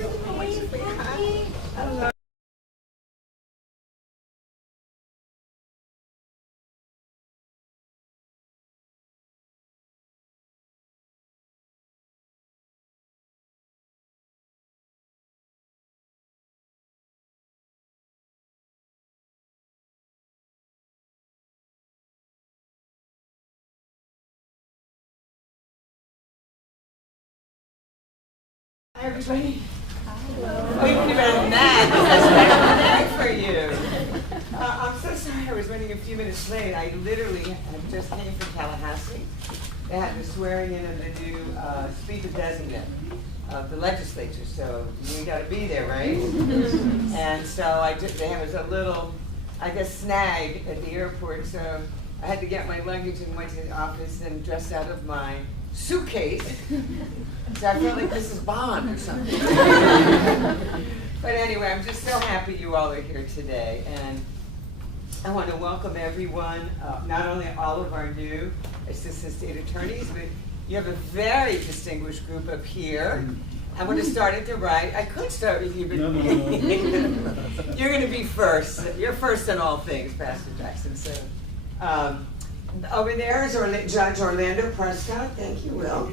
Hello. Hi, everybody. Oh, you wouldn't have been mad. That's better than for you. I'm so sorry I was running a few minutes late. I literally just came from Tallahassee. They had the swearing in of the new Speaker Designate of the legislature, so we got to be there, right? And so there was a little, I guess, snag at the airport, so I had to get my luggage and went to the office and dressed out of my suitcase. So I felt like this is Bond or something. But anyway, I'm just so happy you all are here today. And I want to welcome everyone, not only all of our new assistant state attorneys, but you have a very distinguished group up here. I'm going to start at the right. I could start with you, but no. You're going to be first. You're first in all things, Pastor Jackson. So over there is Judge Orlando Prescott. Thank you, Will.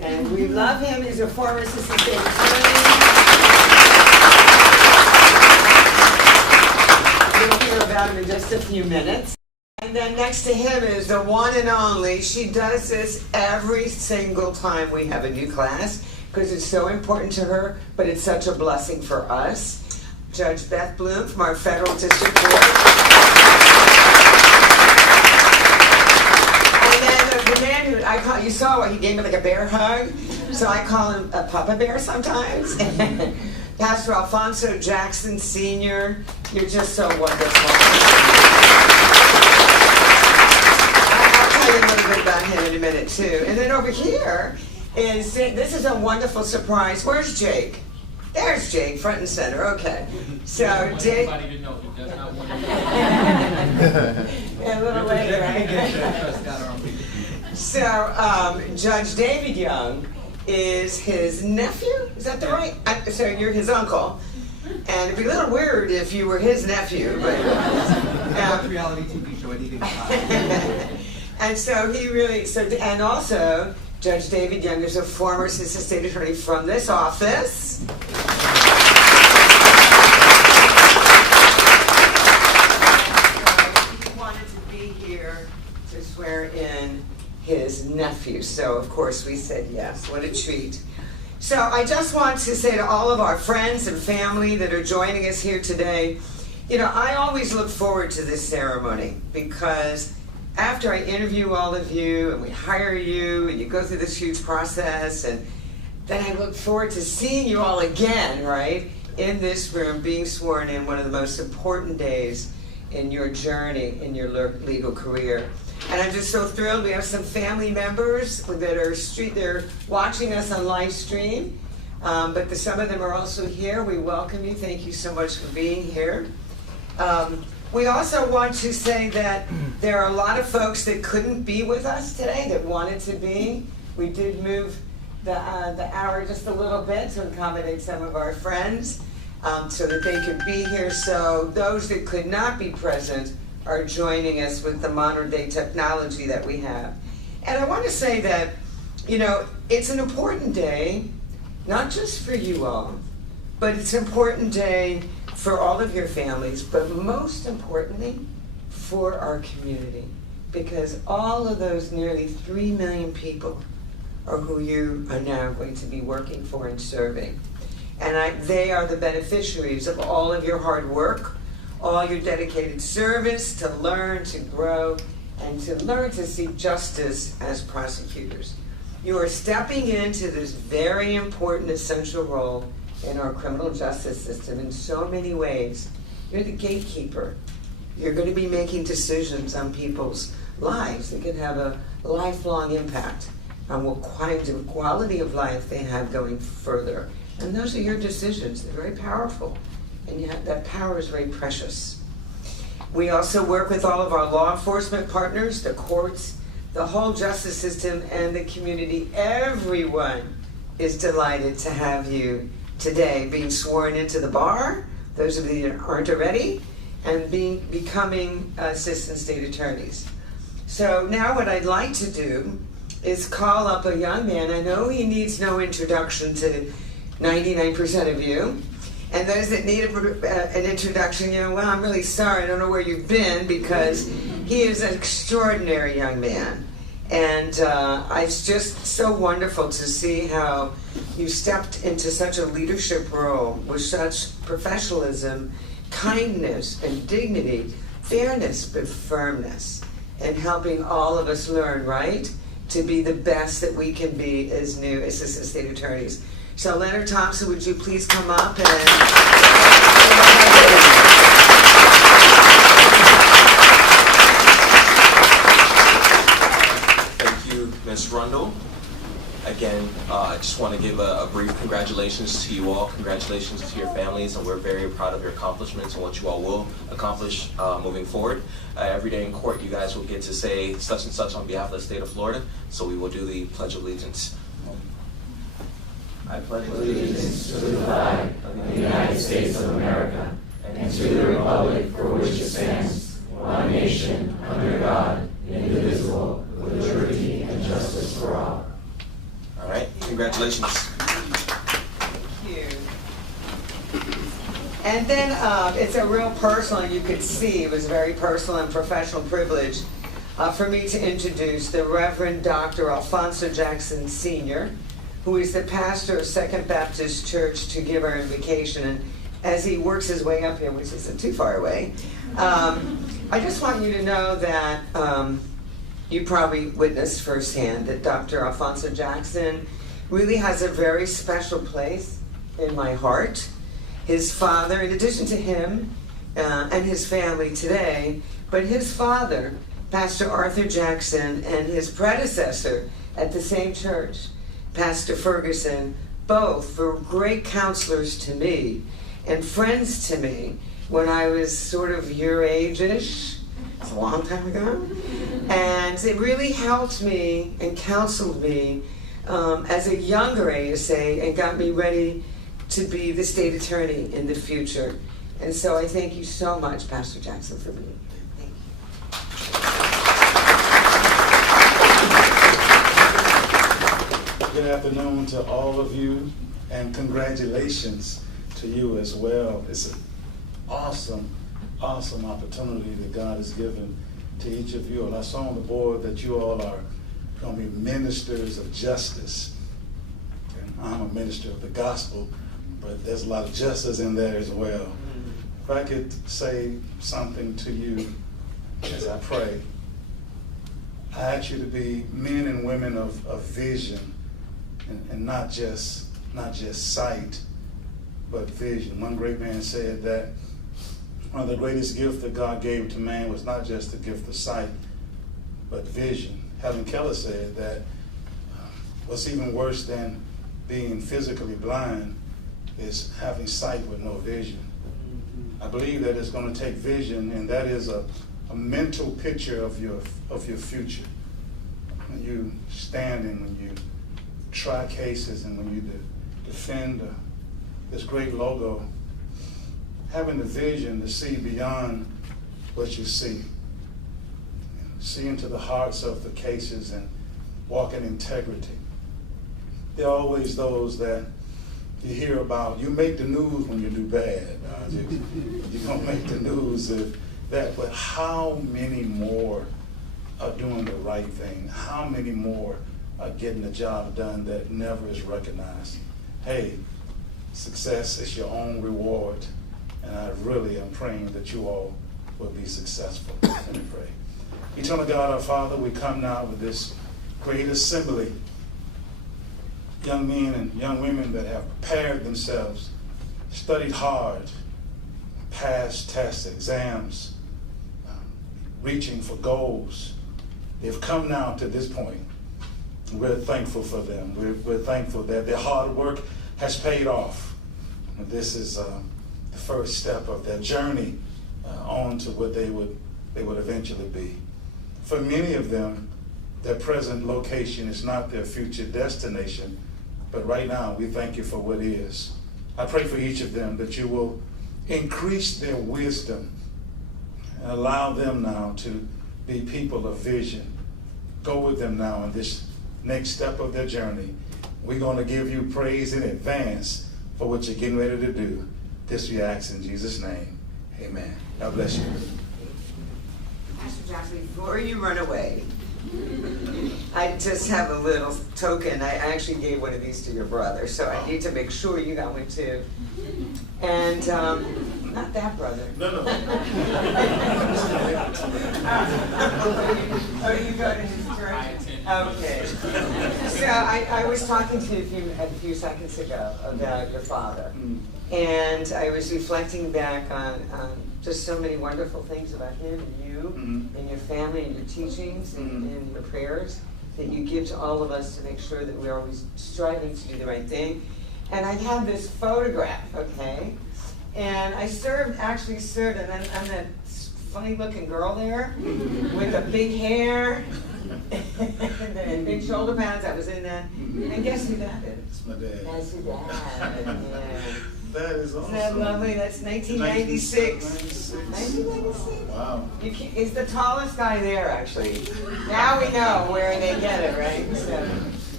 And we love him. He's a former assistant state attorney. We'll hear about him in just a few minutes. And then next to him is the one and only. She does this every single time we have a new class because it's so important to her, but it's such a blessing for us. Judge Beth Bloom from our Federal District Court. The man who I call, you saw what he gave me, like a bear hug, so I call him a Papa Bear sometimes. Pastor Alfonso Jackson Sr., you're just so wonderful. I'll tell you a little bit about him in a minute too. And then over here is, this is a wonderful surprise. Where's Jake? There's Jake, front and center. Okay. So Jake. Everybody to know he does not want to. A little later, right? So Judge David Young is his nephew. Is that the right? So you're his uncle. And it'd be a little weird if you were his nephew, but reality TV show. Anything. And so he really and also Judge David Young is a former assistant state attorney from this office. He wanted to be here to swear in his nephew, so of course we said yes. What a treat. So I just want to say to all of our friends and family that are joining us here today, you know, I always look forward to this ceremony because after I interview all of you and we hire you and you go through this huge process, and then I look forward to seeing you all again, right, in this room being sworn in, one of the most important days in your journey, in your legal career. And I'm just so thrilled. We have some family members that are they're watching us on live stream, but some of them are also here. We welcome you. Thank you so much for being here. We also want to say that there are a lot of folks that couldn't be with us today that wanted to be. We did move the hour just a little bit to accommodate some of our friends so that they could be here. So those that could not be present are joining us with the modern day technology that we have. And I want to say that, you know, it's an important day, not just for you all, but it's an important day for all of your families, but most importantly, for our community. Because all of those nearly 3 million people are who you are now going to be working for and serving. And they are the beneficiaries of all of your hard work, all your dedicated service to learn, to grow, and to learn to seek justice as prosecutors. You are stepping into this very important, essential role in our criminal justice system in so many ways. You're the gatekeeper. You're going to be making decisions on people's lives that can have a lifelong impact on what kind of quality of life they have going further. And those are your decisions. They're very powerful. And yet that power is very precious. We also work with all of our law enforcement partners, the courts, the whole justice system, and the community. Everyone is delighted to have you today, being sworn into the bar, those of you that aren't already, and becoming assistant state attorneys. So now what I'd like to do is call up a young man. I know he needs no introduction to 99% of you. And those that need an introduction, well, I'm really sorry, I don't know where you've been, because he is an extraordinary young man. And it's just so wonderful to see how you stepped into such a leadership role with such professionalism, kindness, and dignity, fairness, but firmness, and helping all of us learn, right, to be the best that we can be as new assistant state attorneys. So Leonard Thompson, would you please come up and... Thank you, Ms. Rundle. Again, I just want to give a brief congratulations to you all. Congratulations to your families, and we're very proud of your accomplishments and what you all will accomplish moving forward. Every day in court, you guys will get to say such and such on behalf of the state of Florida, so we will do the Pledge of Allegiance. I pledge allegiance to the flag of the United States of America and to the republic for which it stands, one nation, under God, indivisible, with liberty and justice for all. All right, congratulations. Thank you. And then it's a real personal, you could see it was a very personal and professional privilege for me to introduce the Reverend Dr. Alfonso Jackson Sr., who is the pastor of Second Baptist Church to give our invocation. And as he works his way up here, which isn't too far away, I just want you to know that you probably witnessed firsthand that Dr. Alfonso Jackson really has a very special place in my heart. His father, in addition to him and his family today, but his father, Pastor Arthur Jackson, and his predecessor at the same church, Pastor Ferguson, both were great counselors to me and friends to me when I was sort of your age-ish. It's a long time ago. And it really helped me and counseled me as a younger ASA and got me ready to be the state attorney in the future. And so I thank you so much, Pastor Jackson, for being here. Thank you. Good afternoon to all of you, and congratulations to you as well. It's an awesome opportunity that God has given to each of you. And I saw on the board that you all are going to be ministers of justice. And I'm a minister of the gospel, but there's a lot of justice in there as well. If I could say something to you as I pray, I ask you to be men and women of vision, and not just sight, but vision. One great man said that one of the greatest gifts that God gave to man was not just the gift of sight, but vision. Helen Keller said that what's even worse than being physically blind is having sight with no vision. I believe that it's going to take vision, and that is a mental picture of your future. When you stand and when you try cases and when you defend this great logo, having the vision to see beyond what you see into the hearts of the cases and walk in integrity. There are always those that you hear about. You make the news when you do bad. You don't make the news of that, but how many more are doing the right thing? How many more are getting the job done that never is recognized? Hey, success is your own reward, and I really am praying that you all will be successful. Let me pray. Eternal God, our Father, we come now with this great assembly, young men and young women that have prepared themselves, studied hard, passed tests, exams, reaching for goals. They've come now to this point. We're thankful for them. We're thankful that their hard work has paid off. This is the first step of their journey on to what they would eventually be. For many of them, their present location is not their future destination, but right now we thank you for what is. I pray for each of them that you will increase their wisdom and allow them now to be people of vision. Go with them now in this next step of their journey. We're going to give you praise in advance for what you're getting ready to do. This we ask in Jesus' name. Amen. God bless you. Pastor Jackson, before you run away, I just have a little token. I actually gave one of these to your brother, so I need to make sure you got one too. And not that brother. No. Oh, you go to his church? Okay. So I was talking to you a few seconds ago about your father. And I was reflecting back on just so many wonderful things about him and you and your family and your teachings and your prayers that you give to all of us to make sure that we're always striving to do the right thing. And I have this photograph, okay? And I actually served, and I'm that funny looking girl there with the big hair and big shoulder pads. I was in that. And guess who that is? It's my dad. That's your dad. Yeah. That is awesome. Isn't that lovely? That's 1996. 1996. 1996. Wow. He's the tallest guy there, actually. Now we know where they get it, right? So,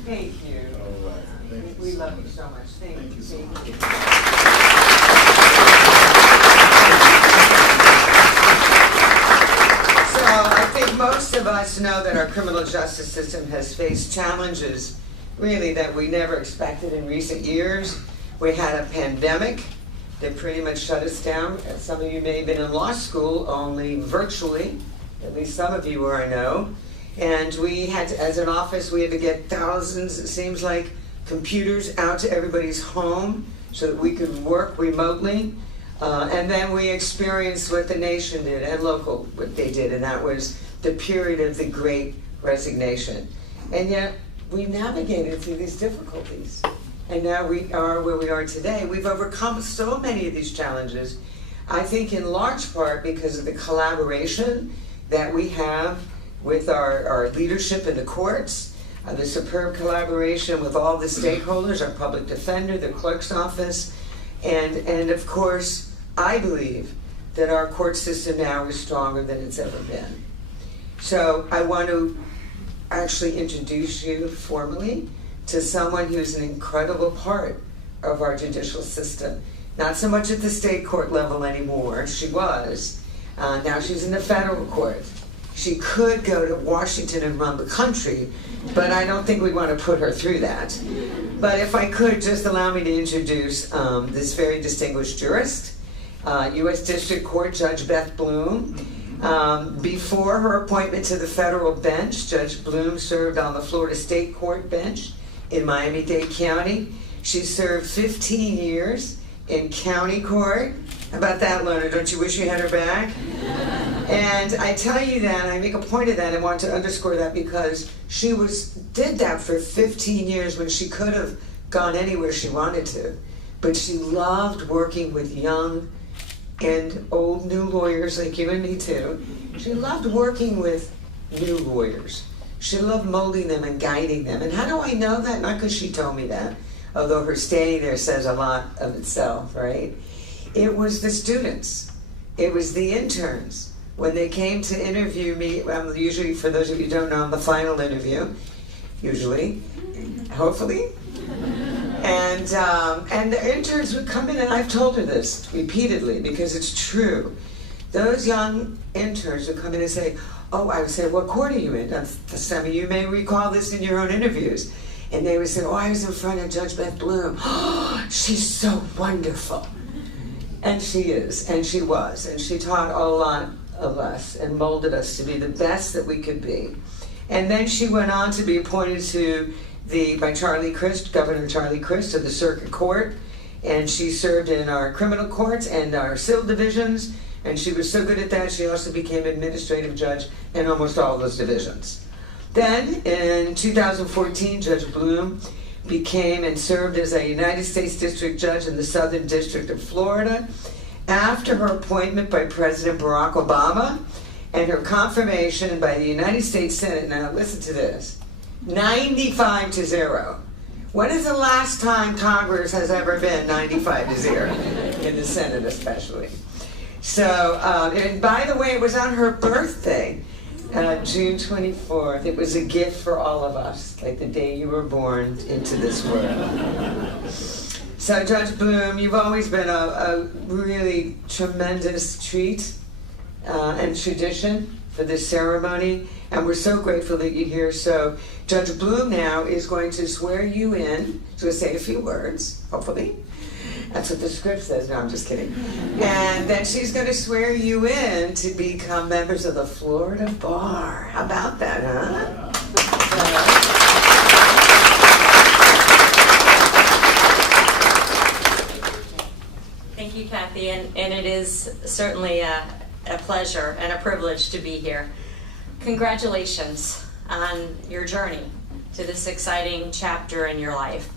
thank you. All right. Thank you. We love you so much. Thank you. so much. So I think most of us know that our criminal justice system has faced challenges, really, that we never expected in recent years. We had a pandemic that pretty much shut us down. Some of you may have been in law school only virtually, at least some of you were, I know. And we had to, as an office, we had to get thousands, it seems like, computers out to everybody's home so that we could work remotely. And then we experienced what the nation did and local, what they did, and that was the period of the Great Resignation. And yet, we navigated through these difficulties. And now we are where we are today. We've overcome so many of these challenges, I think in large part because of the collaboration that we have with our leadership in the courts, the superb collaboration with all the stakeholders, our public defender, the clerk's office, and of course, I believe that our court system now is stronger than it's ever been. So I want to actually introduce you formally to someone who's an incredible part of our judicial system. Not so much at the state court level anymore, she was. Now she's in the federal court. She could go to Washington and run the country, but I don't think we want to put her through that. But if I could, just allow me to introduce this very distinguished jurist, U.S. District Court Judge Beth Bloom. Before her appointment to the federal bench, Judge Bloom served on the Florida State Court bench in Miami-Dade County. She served 15 years in county court. How about that, Lorna? Don't you wish you had her back? And I tell you that, I make a point of that, I want to underscore that because she did that for 15 years when she could have gone anywhere she wanted to. But she loved working with young and old new lawyers like you and me too. She loved working with new lawyers. She loved molding them and guiding them. And how do I know that? Not because she told me that, although her staying there says a lot of itself, right? It was the students. It was the interns. When they came to interview me, usually, for those of you who don't know, I'm the final interview, usually, hopefully. And the interns would come in, and I've told her this repeatedly because it's true. Those young interns would come in and say, oh, I would say, what court are you in? Some of you may recall this in your own interviews. And they would say, oh, I was in front of Judge Beth Bloom. Oh, she's so wonderful. And she is, and she was, and she taught a lot of us and molded us to be the best that we could be. And then she went on to be appointed to by Charlie Crist, Governor Charlie Crist, to the Circuit Court, and she served in our criminal courts and our civil divisions, and she was so good at that she also became administrative judge in almost all those divisions. Then in 2014, Judge Bloom became and served as a United States District Judge in the Southern District of Florida after her appointment by President Barack Obama and her confirmation by the United States Senate. Now listen to this, 95-0, When is the last time Congress has ever been 95-0, in the Senate especially? So, and by the way, it was on her birthday, June 24th. It was a gift for all of us, like the day you were born into this world. So, Judge Bloom, you've always been a really tremendous treat and tradition for this ceremony, and we're so grateful that you're here. So Judge Bloom now is going to swear you in. She's going to say a few words, hopefully. That's what the script says. No, I'm just kidding. And then she's going to swear you in to become members of the Florida Bar. How about that, huh? Thank you, Kathy, and it is certainly a pleasure and a privilege to be here. Congratulations on your journey to this exciting chapter in your life.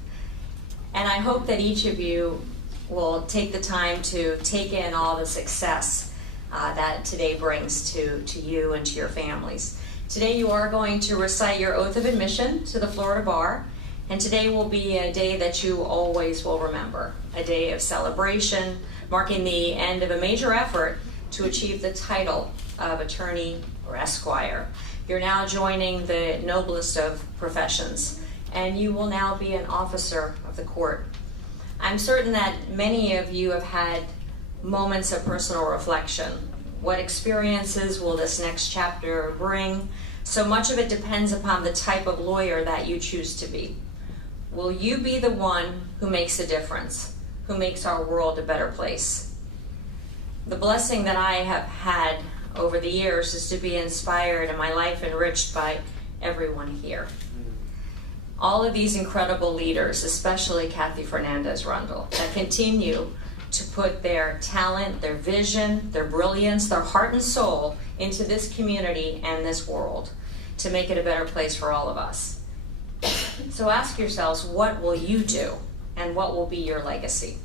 And I hope that each of you will take the time to take in all the success that today brings to you and to your families. Today you are going to recite your oath of admission to the Florida Bar, and today will be a day that you always will remember, a day of celebration, marking the end of a major effort to achieve the title of attorney or esquire. You're now joining the noblest of professions, and you will now be an officer of the court. I'm certain that many of you have had moments of personal reflection. What experiences will this next chapter bring? So much of it depends upon the type of lawyer that you choose to be. Will you be the one who makes a difference, who makes our world a better place? The blessing that I have had over the years is to be inspired and my life enriched by everyone here. All of these incredible leaders, especially Kathy Fernandez-Rundle, that continue to put their talent, their vision, their brilliance, their heart and soul into this community and this world to make it a better place for all of us. So ask yourselves, what will you do and what will be your legacy?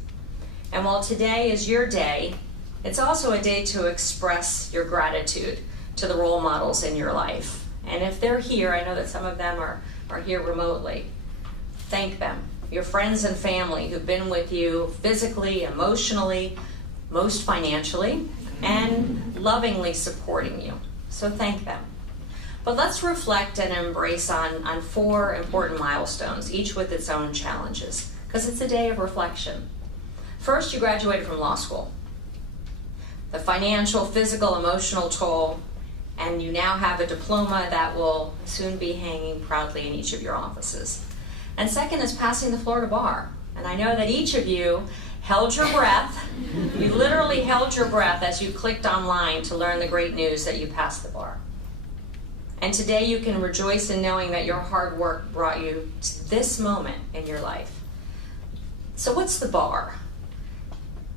And while today is your day, it's also a day to express your gratitude to the role models in your life. And if they're here, I know that some of them are here remotely, thank them. Your friends and family who've been with you physically, emotionally, most financially, and lovingly supporting you. So thank them. But let's reflect and embrace on 4 important milestones, each with its own challenges, because it's a day of reflection. First, you graduated from law school. The financial, physical, emotional toll, and you now have a diploma that will soon be hanging proudly in each of your offices. And second is passing the Florida Bar. And I know that each of you held your breath. You literally held your breath as you clicked online to learn the great news that you passed the bar. And today you can rejoice in knowing that your hard work brought you to this moment in your life. So what's the bar?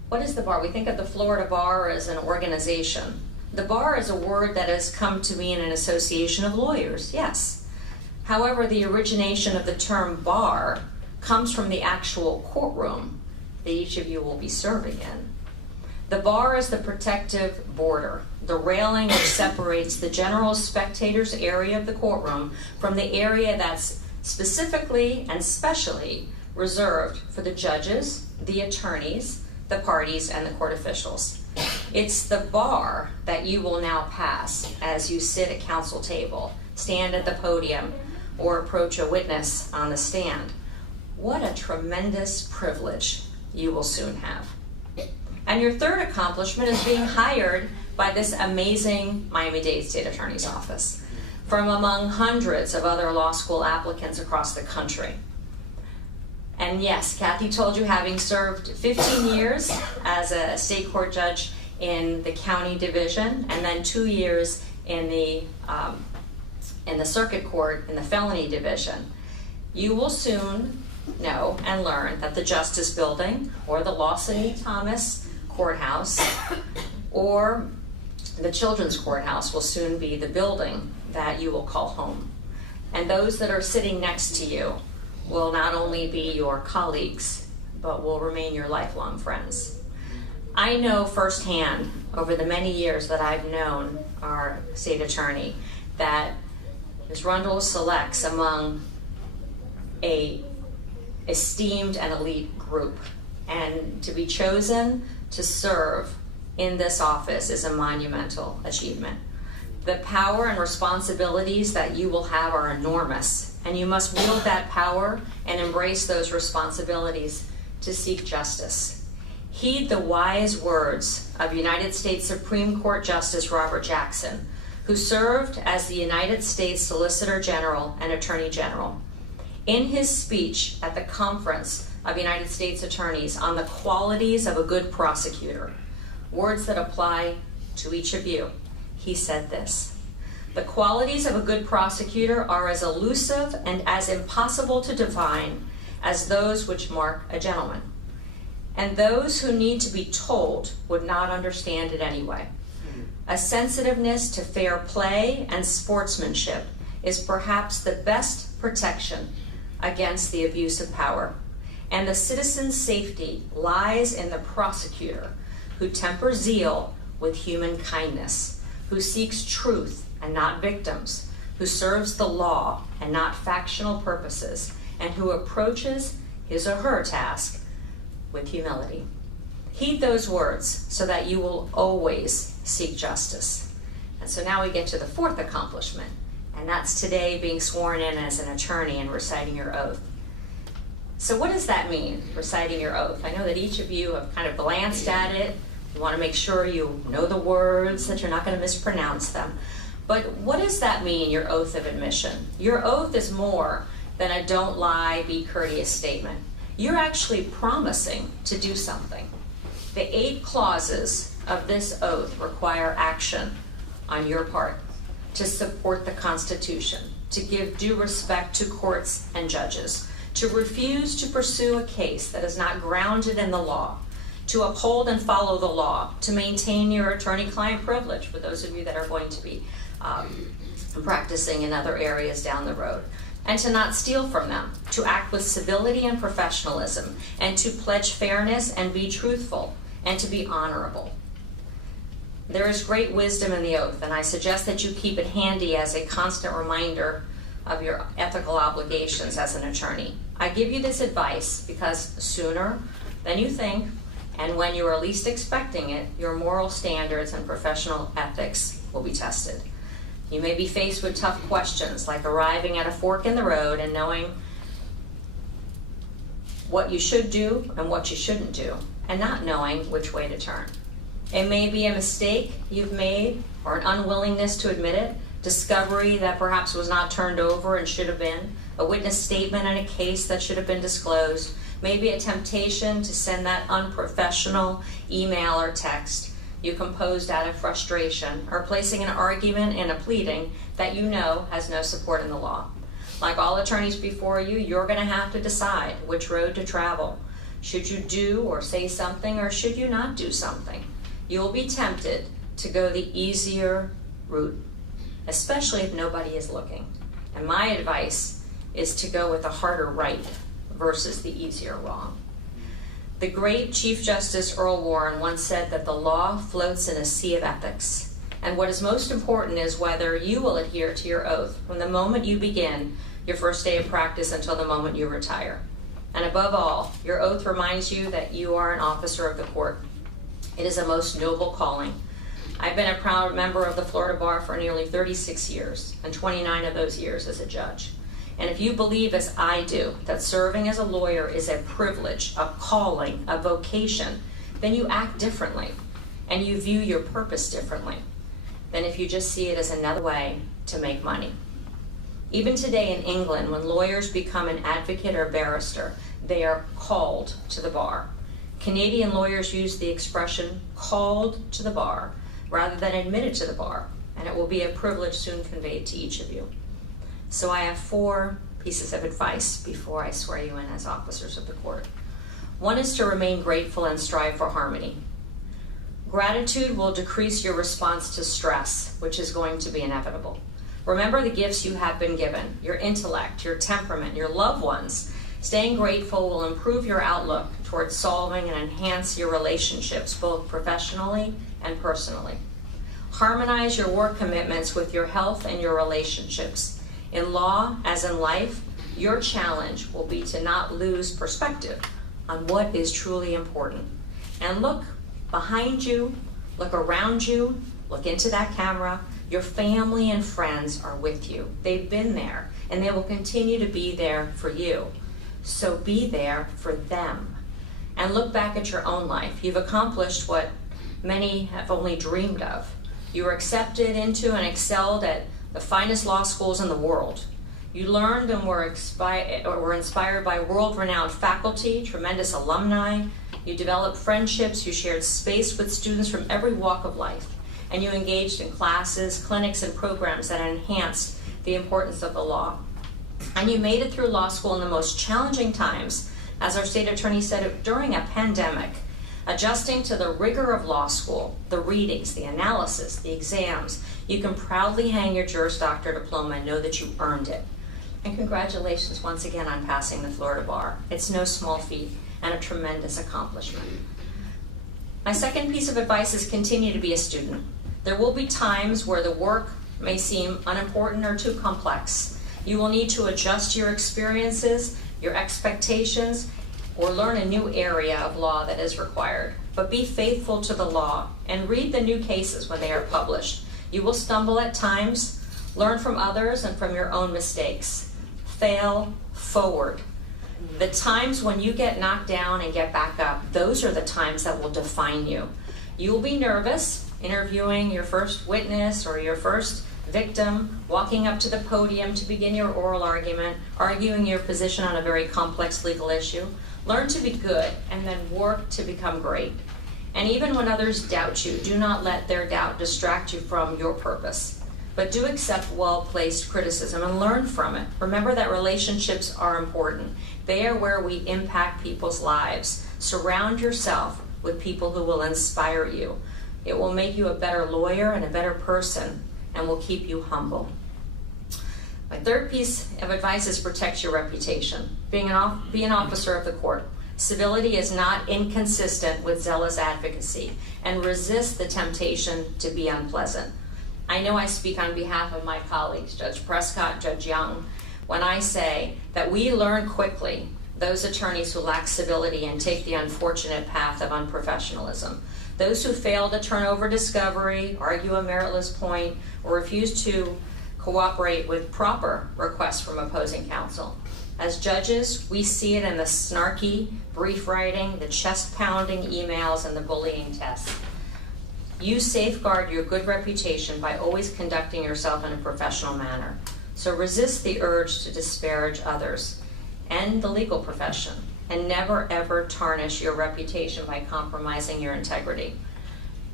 What is the bar? We think of the Florida Bar as an organization. The bar is a word that has come to mean an association of lawyers, yes. However, the origination of the term bar comes from the actual courtroom that each of you will be serving in. The bar is the protective border, the railing which separates the general spectators area of the courtroom from the area that's specifically and specially reserved for the judges, the attorneys, the parties, and the court officials. It's the bar that you will now pass as you sit at counsel table, stand at the podium, or approach a witness on the stand. What a tremendous privilege you will soon have. And your third accomplishment is being hired by this amazing Miami-Dade State Attorney's Office from among hundreds of other law school applicants across the country. And yes, Kathy told you, having served 15 years as a state court judge in the county division, and then 2 years in the circuit court in the felony division, you will soon know and learn that the Justice Building or the Lawson E. Thomas Courthouse or the Children's Courthouse will soon be the building that you will call home. And those that are sitting next to you will not only be your colleagues, but will remain your lifelong friends. I know firsthand, over the many years that I've known our state attorney, that Ms. Rundle selects among a esteemed and elite group. And to be chosen to serve in this office is a monumental achievement. The power and responsibilities that you will have are enormous, and you must wield that power and embrace those responsibilities to seek justice. Heed the wise words of United States Supreme Court Justice Robert Jackson, who served as the United States Solicitor General and Attorney General. In his speech at the Conference of United States Attorneys on the qualities of a good prosecutor, words that apply to each of you, he said this: "The qualities of a good prosecutor are as elusive and as impossible to define as those which mark a gentleman. And those who need to be told would not understand it anyway. A sensitiveness to fair play and sportsmanship is perhaps the best protection against the abuse of power. And the citizen's safety lies in the prosecutor who tempers zeal with human kindness, who seeks truth and not victims, who serves the law and not factional purposes, and who approaches his or her task with humility." Heed those words so that you will always seek justice. And so now we get to the fourth accomplishment, and that's today being sworn in as an attorney and reciting your oath. So what does that mean, reciting your oath? I know that each of you have kind of glanced at it. You want to make sure you know the words, that you're not going to mispronounce them. But what does that mean, your oath of admission? Your oath is more than a don't lie, be courteous statement. You're actually promising to do something. The 8 clauses of this oath require action on your part to support the Constitution, to give due respect to courts and judges, to refuse to pursue a case that is not grounded in the law, to uphold and follow the law, to maintain your attorney-client privilege for those of you that are going to be practicing in other areas down the road, and to not steal from them, to act with civility and professionalism, and to pledge fairness and be truthful, and to be honorable. There is great wisdom in the oath, and I suggest that you keep it handy as a constant reminder of your ethical obligations as an attorney. I give you this advice because sooner than you think, and when you are least expecting it, your moral standards and professional ethics will be tested. You may be faced with tough questions, like arriving at a fork in the road and knowing what you should do and what you shouldn't do, and not knowing which way to turn. It may be a mistake you've made, or an unwillingness to admit it, discovery that perhaps was not turned over and should have been, a witness statement in a case that should have been disclosed, maybe a temptation to send that unprofessional email or text you composed out of frustration, or placing an argument in a pleading that you know has no support in the law. Like all attorneys before you, you're going to have to decide which road to travel. Should you do or say something, or should you not do something? You'll be tempted to go the easier route, especially if nobody is looking. And my advice is to go with the harder right versus the easier wrong. The great Chief Justice Earl Warren once said that the law floats in a sea of ethics, and what is most important is whether you will adhere to your oath from the moment you begin your first day of practice until the moment you retire. And above all, your oath reminds you that you are an officer of the court. It is a most noble calling. I've been a proud member of the Florida Bar for nearly 36 years, and 29 of those years as a judge. And if you believe, as I do, that serving as a lawyer is a privilege, a calling, a vocation, then you act differently, and you view your purpose differently than if you just see it as another way to make money. Even today in England, when lawyers become an advocate or barrister, they are called to the bar. Canadian lawyers use the expression called to the bar rather than admitted to the bar, and it will be a privilege soon conveyed to each of you. So I have 4 pieces of advice before I swear you in as officers of the court. One is to remain grateful and strive for harmony. Gratitude will decrease your response to stress, which is going to be inevitable. Remember the gifts you have been given, your intellect, your temperament, your loved ones. Staying grateful will improve your outlook towards solving and enhance your relationships, both professionally and personally. Harmonize your work commitments with your health and your relationships. In law, as in life, Your challenge will be to not lose perspective on what is truly important. And look behind you, look around you, look into that camera. Your family and friends are with you. They've been there, and they will continue to be there for you. So be there for them. And look back at your own life. You've accomplished what many have only dreamed of. You were accepted into and excelled at the finest law schools in the world. You learned and were inspired by world-renowned faculty, tremendous alumni. You developed friendships. You shared space with students from every walk of life. And you engaged in classes, clinics, and programs that enhanced the importance of the law. And you made it through law school in the most challenging times, as our state attorney said, during a pandemic, adjusting to the rigor of law school, the readings, the analysis, the exams. You can proudly hang your Juris Doctor diploma and know that you earned it. And congratulations once again on passing the Florida bar. It's no small feat and a tremendous accomplishment. My second piece of advice is continue to be a student. There will be times where the work may seem unimportant or too complex. You will need to adjust your experiences, your expectations, or learn a new area of law that is required. But be faithful to the law and read the new cases when they are published. You will stumble at times, learn from others and from your own mistakes. Fail forward. The times when you get knocked down and get back up, those are the times that will define you. You will be nervous interviewing your first witness or your first victim, walking up to the podium to begin your oral argument, arguing your position on a very complex legal issue. Learn to be good and then work to become great. And even when others doubt you, do not let their doubt distract you from your purpose. But do accept well-placed criticism and learn from it. Remember that relationships are important. They are where we impact people's lives. Surround yourself with people who will inspire you. It will make you a better lawyer and a better person, and will keep you humble. My third piece of advice is protect your reputation. Be an officer of the court. Civility is not inconsistent with zealous advocacy, and resist the temptation to be unpleasant. I know I speak on behalf of my colleagues, Judge Prescott, Judge Young, when I say that we learn quickly those attorneys who lack civility and take the unfortunate path of unprofessionalism. Those who fail to turn over discovery, argue a meritless point, or refuse to cooperate with proper requests from opposing counsel. As judges, we see it in the snarky brief writing, the chest-pounding emails, and the bullying tests. You safeguard your good reputation by always conducting yourself in a professional manner. So resist the urge to disparage others and the legal profession, and never ever tarnish your reputation by compromising your integrity.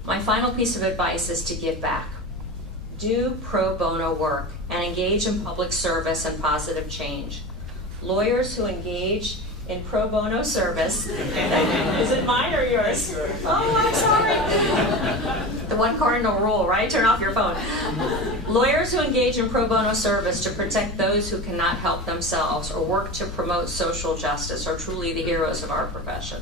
My final piece of advice is to give back. Do pro bono work and engage in public service and positive change. Lawyers who engage in pro bono service, is it mine or yours? Oh, I'm sorry. The one cardinal rule, right? Turn off your phone. Lawyers who engage in pro bono service to protect those who cannot help themselves or work to promote social justice are truly the heroes of our profession.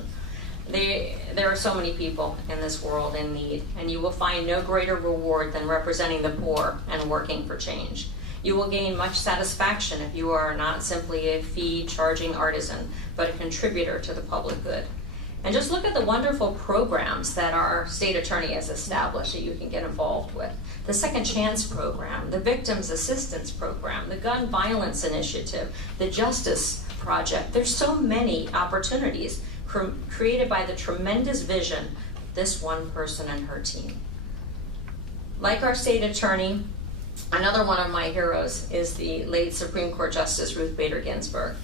There are so many people in this world in need, and you will find no greater reward than representing the poor and working for change. You will gain much satisfaction if you are not simply a fee-charging artisan, but a contributor to the public good. And just look at the wonderful programs that our state attorney has established that you can get involved with. The Second Chance Program, the Victims Assistance Program, the Gun Violence Initiative, the Justice Project. There's so many opportunities created by the tremendous vision of this one person and her team. Like our state attorney, another one of my heroes is the late Supreme Court Justice Ruth Bader Ginsburg.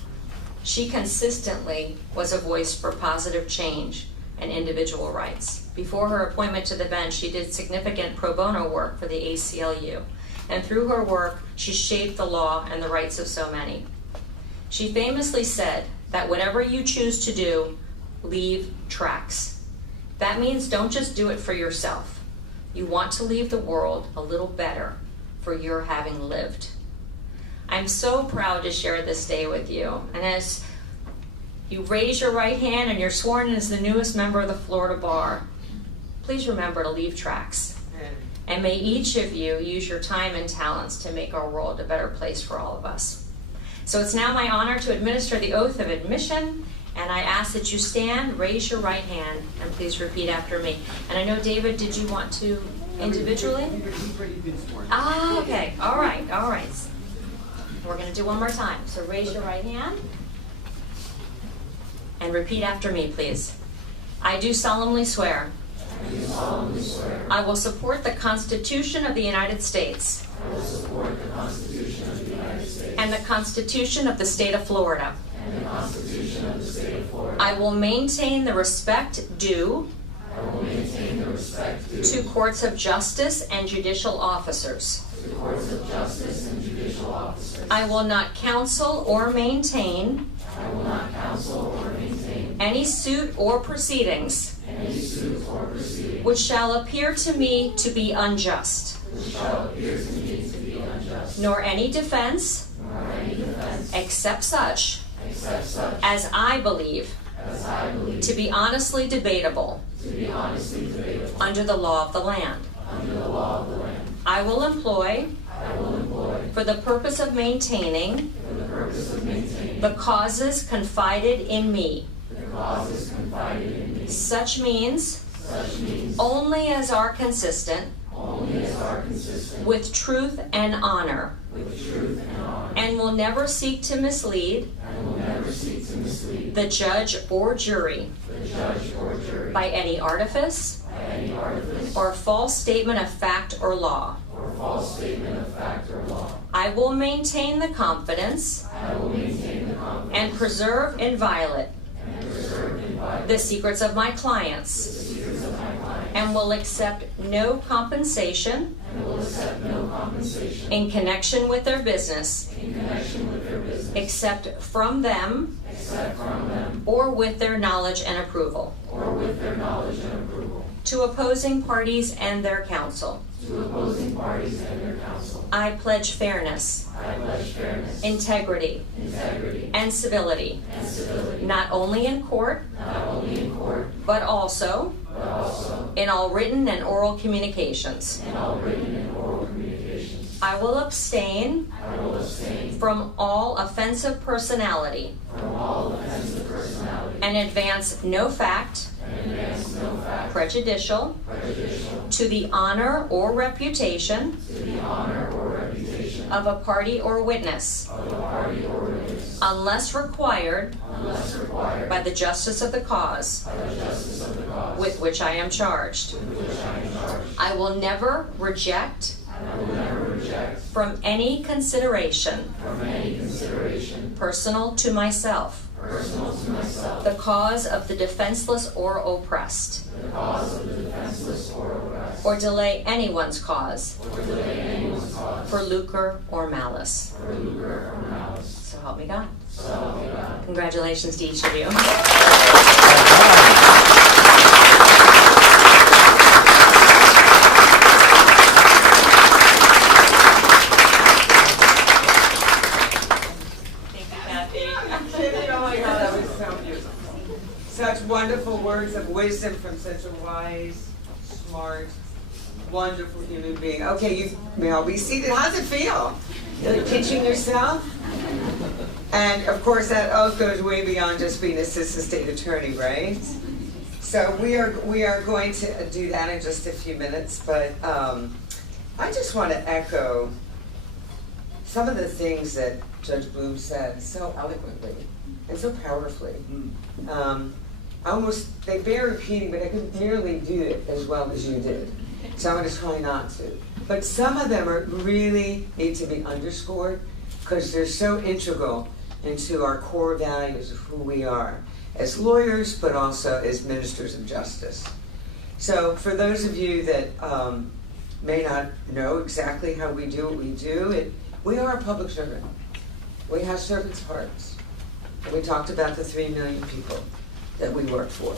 She consistently was a voice for positive change and individual rights. Before her appointment to the bench, she did significant pro bono work for the ACLU. And through her work, she shaped the law and the rights of so many. She famously said that whatever you choose to do, leave tracks. That means don't just do it for yourself. You want to leave the world a little better for your having lived. I'm so proud to share this day with you. And as you raise your right hand and you're sworn in as the newest member of the Florida Bar, please remember to leave tracks. And may each of you use your time and talents to make our world a better place for all of us. So it's now my honor to administer the oath of admission, and I ask that you stand, raise your right hand, and please repeat after me. And I know, David, did you want to individually? He's already been sworn. Ah, okay, all right, all right. We're gonna do one more time. So raise your right hand and repeat after me, please. I do solemnly swear. I do solemnly swear. I will support the Constitution of the United States. I will support the Constitution of the United States. And the Constitution of the State of Florida. And the Constitution of the State of Florida. I will maintain the respect due. I will maintain the respect due. To courts of justice and judicial officers. To courts of justice and judicial officers. I will not counsel or maintain. I will not counsel or maintain. Any suit or proceedings. Any suit or proceeding. Which shall appear to me to be unjust. Which shall appear to me to be unjust. Nor any defense. Nor any defense. Except such. Except such. As I believe. As I believe. To be honestly debatable. To be honestly debatable. Under the law of the land. Under the law of the land. I will employ. I will employ. For the purpose of maintaining. For the purpose of maintaining. The causes confided in me. The causes confided in me. Such means. Such means. Only as are consistent. Only as are consistent. With truth and honor. With truth and honor. And will never seek to mislead. And will never seek to mislead. The judge or jury. The judge or jury. By any artifice. By any artifice. Or false statement of fact or law. Or false statement of fact or law. I will maintain the confidence. I will maintain the confidence. And preserve inviolate. And preserve inviolate. The secrets of my The clients. secrets of my clients. And will accept no compensation. And will accept no compensation. In connection with their business. In connection with their business. Except from them. Except from them. Or with their knowledge and approval. Or with their knowledge and approval. To opposing parties and their counsel. To opposing parties and their counsel. I pledge fairness. I pledge fairness. Integrity. Integrity. And civility. And civility. Not only in court. Not only in court. But also. But also. In all written and oral communications. In all written and oral communications. I will abstain. I will abstain. From all offensive personality. From all offensive personality. And advance no fact. And advance no fact. Prejudicial. Prejudicial. To the honor or reputation. To the honor or reputation. Of a party or witness. Of a party or witness. Unless required. Unless required. By the justice of the cause. By the justice of the cause. With which I am charged. With which I am charged. I will never reject. I will never reject. From any consideration. From any consideration. Personal to myself. Personal to myself. The cause of the defenseless or oppressed. The cause of the defenseless or oppressed. Or delay anyone's cause. Or delay anyone's cause. For lucre or malice. For lucre or malice. So help me God. So help me God. Congratulations to each of you. Such wonderful words of wisdom from such a wise, smart, wonderful human being. Okay, you may all be seated. How's it feel? You're pitching yourself? And of course that oath goes way beyond just being assistant state attorney, right? So we are going to do that in just a few minutes, but I just want to echo some of the things that Judge Bloom said so eloquently and so powerfully. They bear repeating, but I couldn't nearly do it as well as you did. So I'm going to try not to. But some of them really need to be underscored because they're so integral into our core values of who we are as lawyers, but also as ministers of justice. So for those of you that may not know exactly how we do what we do, we are a public servant. We have servants' hearts. And we talked about the 3 million people that we work for.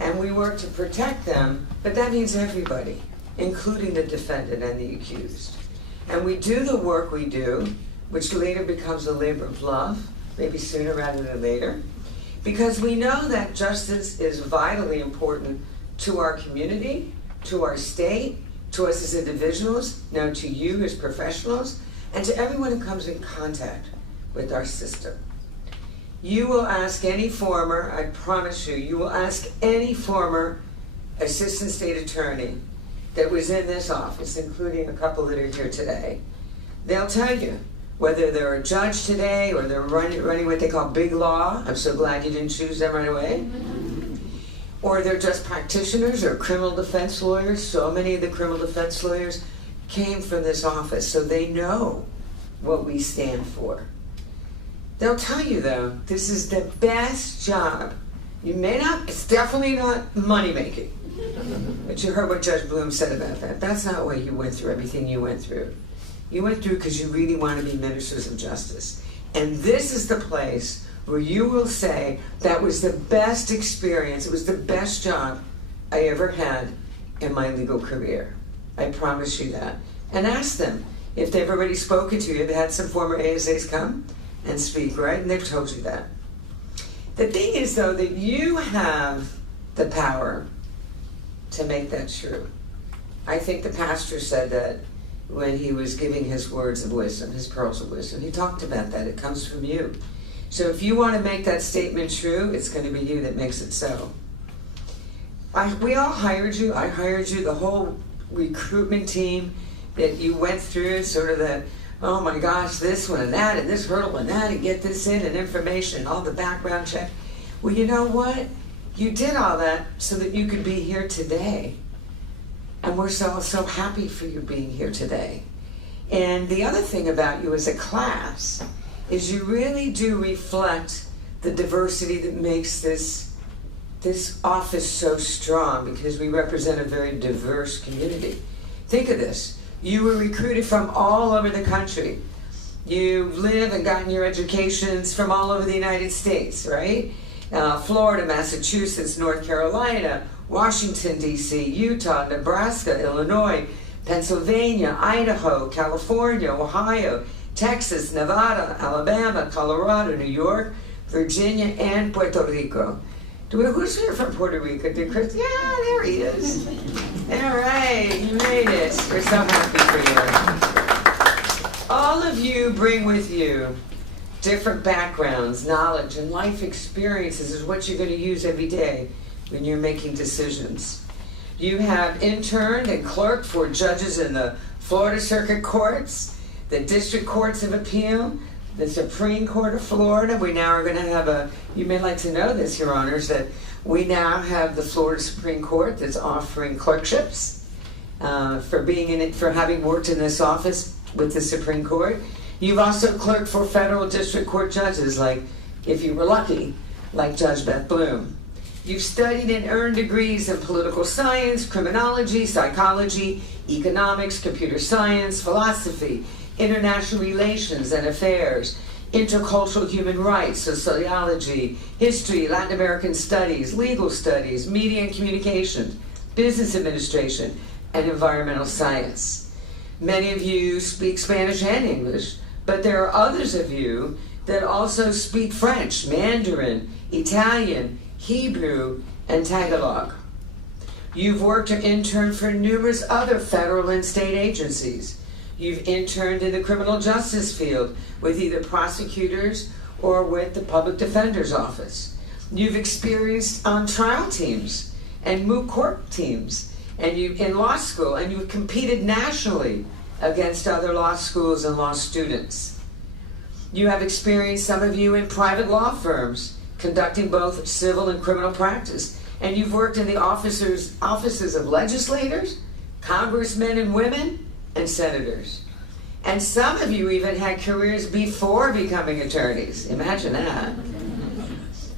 And we work to protect them, but that means everybody, including the defendant and the accused. And we do the work we do, which later becomes a labor of love, maybe sooner rather than later, because we know that justice is vitally important to our community, to our state, to us as individuals, now to you as professionals, and to everyone who comes in contact with our system. You will ask any former, I promise you, you will ask any former assistant state attorney that was in this office, including a couple that are here today. They'll tell you whether they're a judge today or they're running what they call big law. I'm so glad you didn't choose them right away. Or they're just practitioners or criminal defense lawyers. So many of the criminal defense lawyers came from this office, so they know what we stand for. They'll tell you, though, this is the best job. You may not, it's definitely not money-making. But you heard what Judge Bloom said about that. That's not why you went through everything you went through. You went through because you really want to be ministers of justice. And this is the place where you will say, that was the best experience, it was the best job I ever had in my legal career. I promise you that. And ask them if they've already spoken to you. They've had some former ASAs come and speak, right? And they've told you that. The thing is, though, that you have the power to make that true. I think the pastor said that when he was giving his words of wisdom, his pearls of wisdom. He talked about that. It comes from you. So if you want to make that statement true, it's going to be you that makes it so. We all hired you. I hired you. The whole recruitment team that you went through, sort of the, oh my gosh, this one and that and this hurdle and that, and get this in and information and all the background check. Well, you know what? You did all that so that you could be here today. And we're so happy for you being here today. And the other thing about you as a class is you really do reflect the diversity that makes this office so strong, because we represent a very diverse community. Think of this. You were recruited from all over the country. You live and gotten your educations from all over the United States, right? Florida, Massachusetts, North Carolina, Washington, D.C., Utah, Nebraska, Illinois, Pennsylvania, Idaho, California, Ohio, Texas, Nevada, Alabama, Colorado, New York, Virginia, and Puerto Rico. Who's here from Puerto Rico? Did Chris? Yeah, there he is. All right, you made it. We're so happy for you. All of you bring with you different backgrounds, knowledge, and life experiences is what you're going to use every day when you're making decisions. You have interned and clerked for judges in the Florida Circuit Courts, the District Courts of Appeal, the Supreme Court of Florida. We now are going to have you may like to know this, Your Honors, that we now have the Florida Supreme Court that's offering clerkships for having worked in this office with the Supreme Court. You've also clerked for federal district court judges, like, if you were lucky, like Judge Beth Bloom. You've studied and earned degrees in political science, criminology, psychology, economics, computer science, philosophy, international relations and affairs, intercultural human rights, sociology, history, Latin American studies, legal studies, media and communications, business administration, and environmental science. Many of you speak Spanish and English, but there are others of you that also speak French, Mandarin, Italian, Hebrew, and Tagalog. You've worked or interned for numerous other federal and state agencies. You've interned in the criminal justice field with either prosecutors or with the public defender's office. You've experienced on trial teams and moot court teams, and you in law school, and you've competed nationally against other law schools and law students. You have experience, some of you, in private law firms, conducting both civil and criminal practice. And you've worked in the offices of legislators, congressmen and women, and senators. And some of you even had careers before becoming attorneys. Imagine that.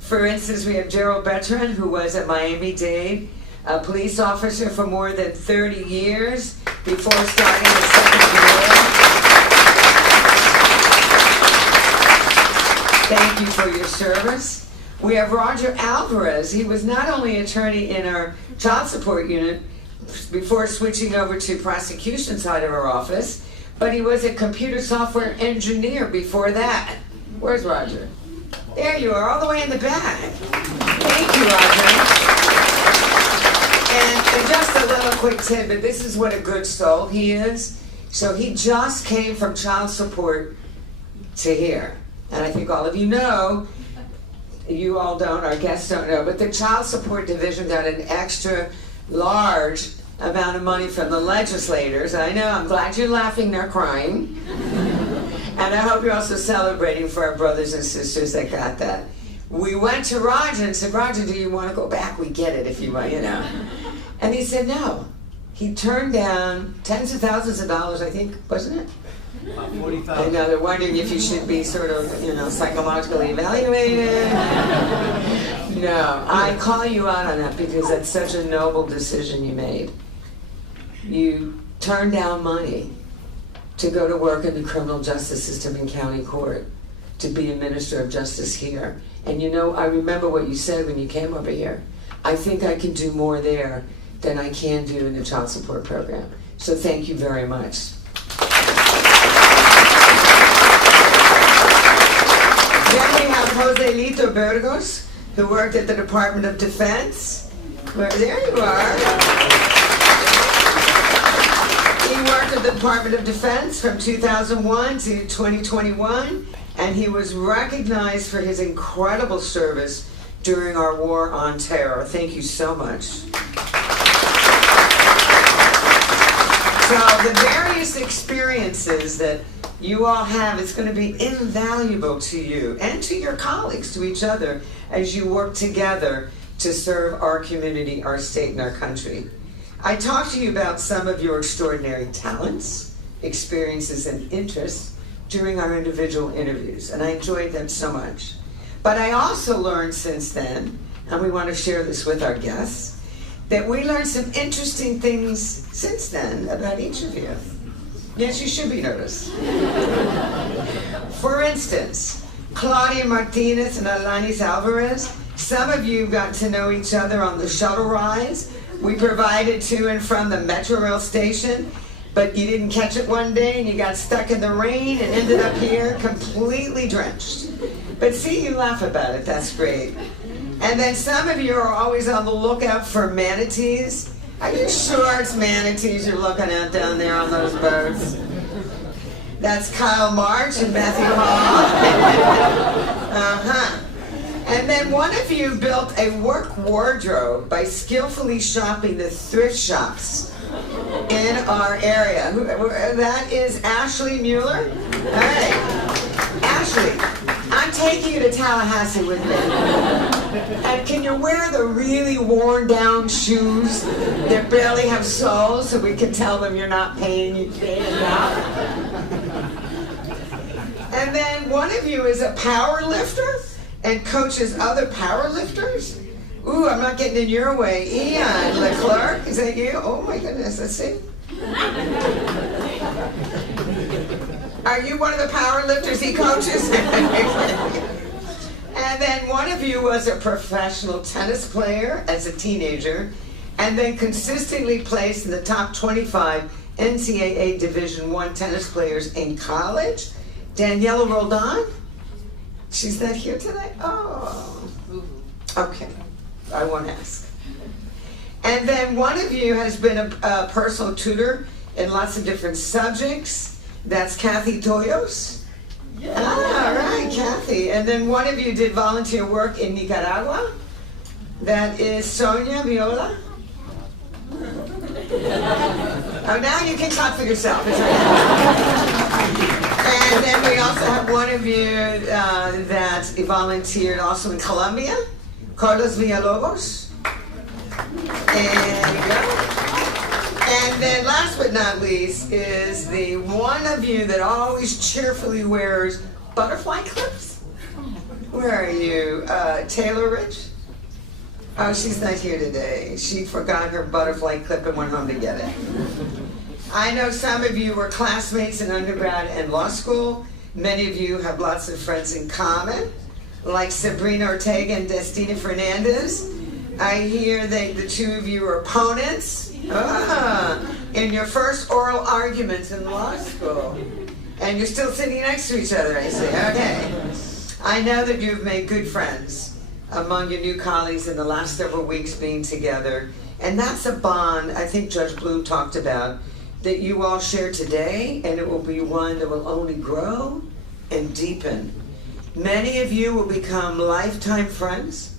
For instance, we have Gerald Bertrand, who was at Miami-Dade, a police officer for more than 30 years before starting his second career. Thank you for your service. We have Roger Alvarez. He was not only attorney in our child support unit before switching over to prosecution side of our office, but he was a computer software engineer before that. Where's Roger? There you are, all the way in the back. Thank you, Roger. And just a little quick tidbit, this is what a good soul he is. So he just came from child support to here. And I think all of you know, you all don't, our guests don't know, but the Child Support Division got an extra large amount of money from the legislators. I know, I'm glad you're laughing, not crying. And I hope you're also celebrating for our brothers and sisters that got that. We went to Roger and said, Roger, do you want to go back? We get it if you want, you know. And he said no. He turned down tens of thousands of dollars, I think, wasn't it? About I 40,000. know they're wondering if you should be sort of, you know, psychologically evaluated. No, I call you out on that because that's such a noble decision you made. You turned down money to go to work in the criminal justice system in county court, to be a minister of justice here. And you know, I remember what you said when you came over here. I think I can do more there than I can do in the child support program. So thank you very much. Then we have Joselito Burgos, who worked at the Department of Defense. There you are. He worked at the Department of Defense from 2001 to 2021, and he was recognized for his incredible service during our war on terror. Thank you so much. So the various experiences that you all have, it's going to be invaluable to you and to your colleagues, to each other, as you work together to serve our community, our state, and our country. I talked to you about some of your extraordinary talents, experiences, and interests during our individual interviews, and I enjoyed them so much. But I also learned since then, and we want to share this with our guests, that we learned some interesting things since then about each of you. Yes, you should be nervous. For instance, Claudia Martinez and Alanis Alvarez, some of you got to know each other on the shuttle rides we provided to and from the Metro Rail station, but you didn't catch it one day and you got stuck in the rain and ended up here completely drenched. But see, you laugh about it, that's great. And then some of you are always on the lookout for manatees. Are you sure it's manatees you're looking at down there on those boats? That's Kyle March and Matthew Hall. Uh-huh. And then one of you built a work wardrobe by skillfully shopping the thrift shops in our area. That is Ashley Mueller. Hey, Ashley, I'm taking you to Tallahassee with me. And can you wear the really worn down shoes that barely have soles so we can tell them you're not paying enough? And then one of you is a power lifter and coaches other power lifters. Ooh, I'm not getting in your way. Ian Leclerc, is that you? Oh my goodness, let's see. Are you one of the power lifters he coaches? And then one of you was a professional tennis player as a teenager, and then consistently placed in the top 25 NCAA Division I tennis players in college. Daniela Roldan? She's not here today? Oh. Okay. I won't ask. And then one of you has been a personal tutor in lots of different subjects. That's Kathy Toyos. Yeah. All right, Kathy. And then one of you did volunteer work in Nicaragua. That is Sonia Viola. Oh, now you can clap for yourself. It's okay. And then we also have one of you that volunteered also in Colombia, Carlos Villalobos. And And then last but not least is the one of you that always cheerfully wears butterfly clips. Where are you? Taylor Rich? Oh, she's not here today. She forgot her butterfly clip and went home to get it. I know some of you were classmates in undergrad and law school. Many of you have lots of friends in common, like Sabrina Ortega and Destina Fernandez. I hear that the two of you are opponents in your first oral arguments in law school. And you're still sitting next to each other, I see. Okay. I know that you've made good friends among your new colleagues in the last several weeks being together. And that's a bond I think Judge Bloom talked about that you all share today, and it will be one that will only grow and deepen. Many of you will become lifetime friends.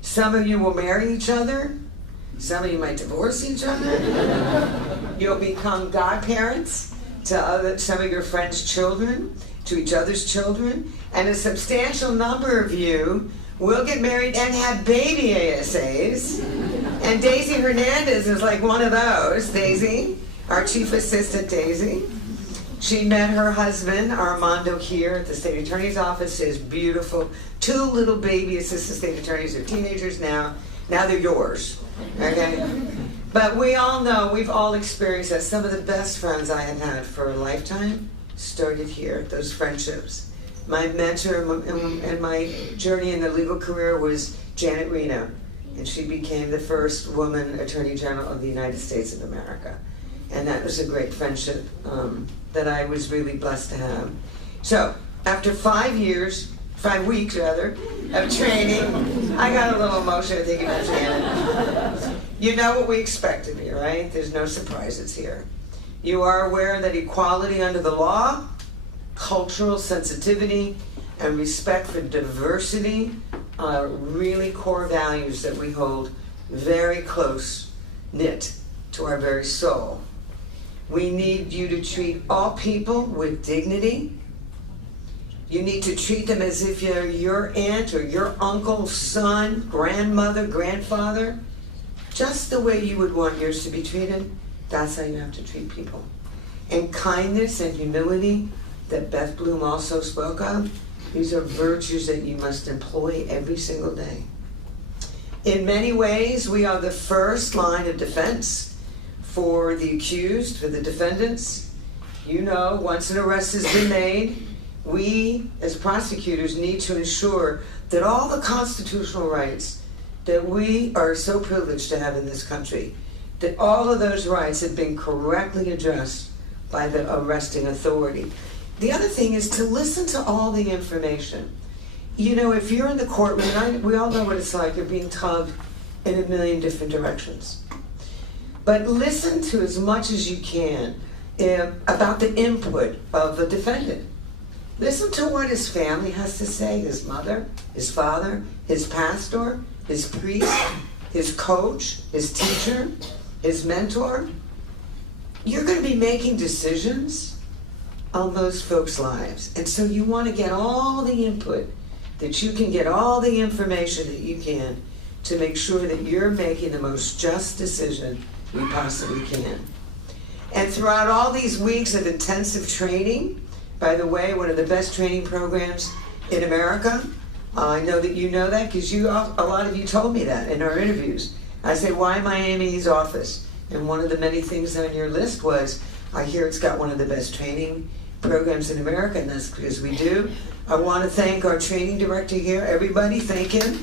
Some of you will marry each other. Some of you might divorce each other. You'll become godparents to some of your friends' children, to each other's children, and a substantial number of you will get married and have baby ASAs. And Daisy Hernandez is like one of those. Daisy, our chief assistant, Daisy. She met her husband, Armando, here at the state attorney's office. His beautiful 2 little baby assistant state attorneys are teenagers now. Now they're yours, okay? But we all know, we've all experienced that some of the best friends I have had for a lifetime started here, those friendships. My mentor in my journey in the legal career was Janet Reno, and she became the first woman Attorney General of the United States of America. And that was a great friendship that I was really blessed to have. So, after 5 weeks rather, of training, I got a little emotional thinking about Janet. You know what we expect of you, right? There's no surprises here. You are aware that equality under the law, cultural sensitivity, and respect for diversity are really core values that we hold very close knit to our very soul. We need you to treat all people with dignity. You need to treat them as if you're your aunt or your uncle, son, grandmother, grandfather. Just the way you would want yours to be treated, that's how you have to treat people. And kindness and humility that Beth Bloom also spoke of, these are virtues that you must employ every single day. In many ways, we are the first line of defense for the accused, for the defendants. You know, once an arrest has been made, we as prosecutors need to ensure that all the constitutional rights that we are so privileged to have in this country, that all of those rights have been correctly addressed by the arresting authority. The other thing is to listen to all the information. You know, if you're in the courtroom, and we all know what it's like, you're being tugged in a million different directions. But listen to as much as you can about the input of the defendant. Listen to what his family has to say, his mother, his father, his pastor, his priest, his coach, his teacher, his mentor. You're going to be making decisions on those folks' lives. And so you want to get all the input, that you can get all the information that you can to make sure that you're making the most just decision you possibly can. And throughout all these weeks of intensive training, by the way, one of the best training programs in America, I know that you know that because a lot of you told me that in our interviews. I said, why Miami's office? And one of the many things on your list was, I hear it's got one of the best training programs in America, and that's because we do. I want to thank our training director here. Everybody, thank him.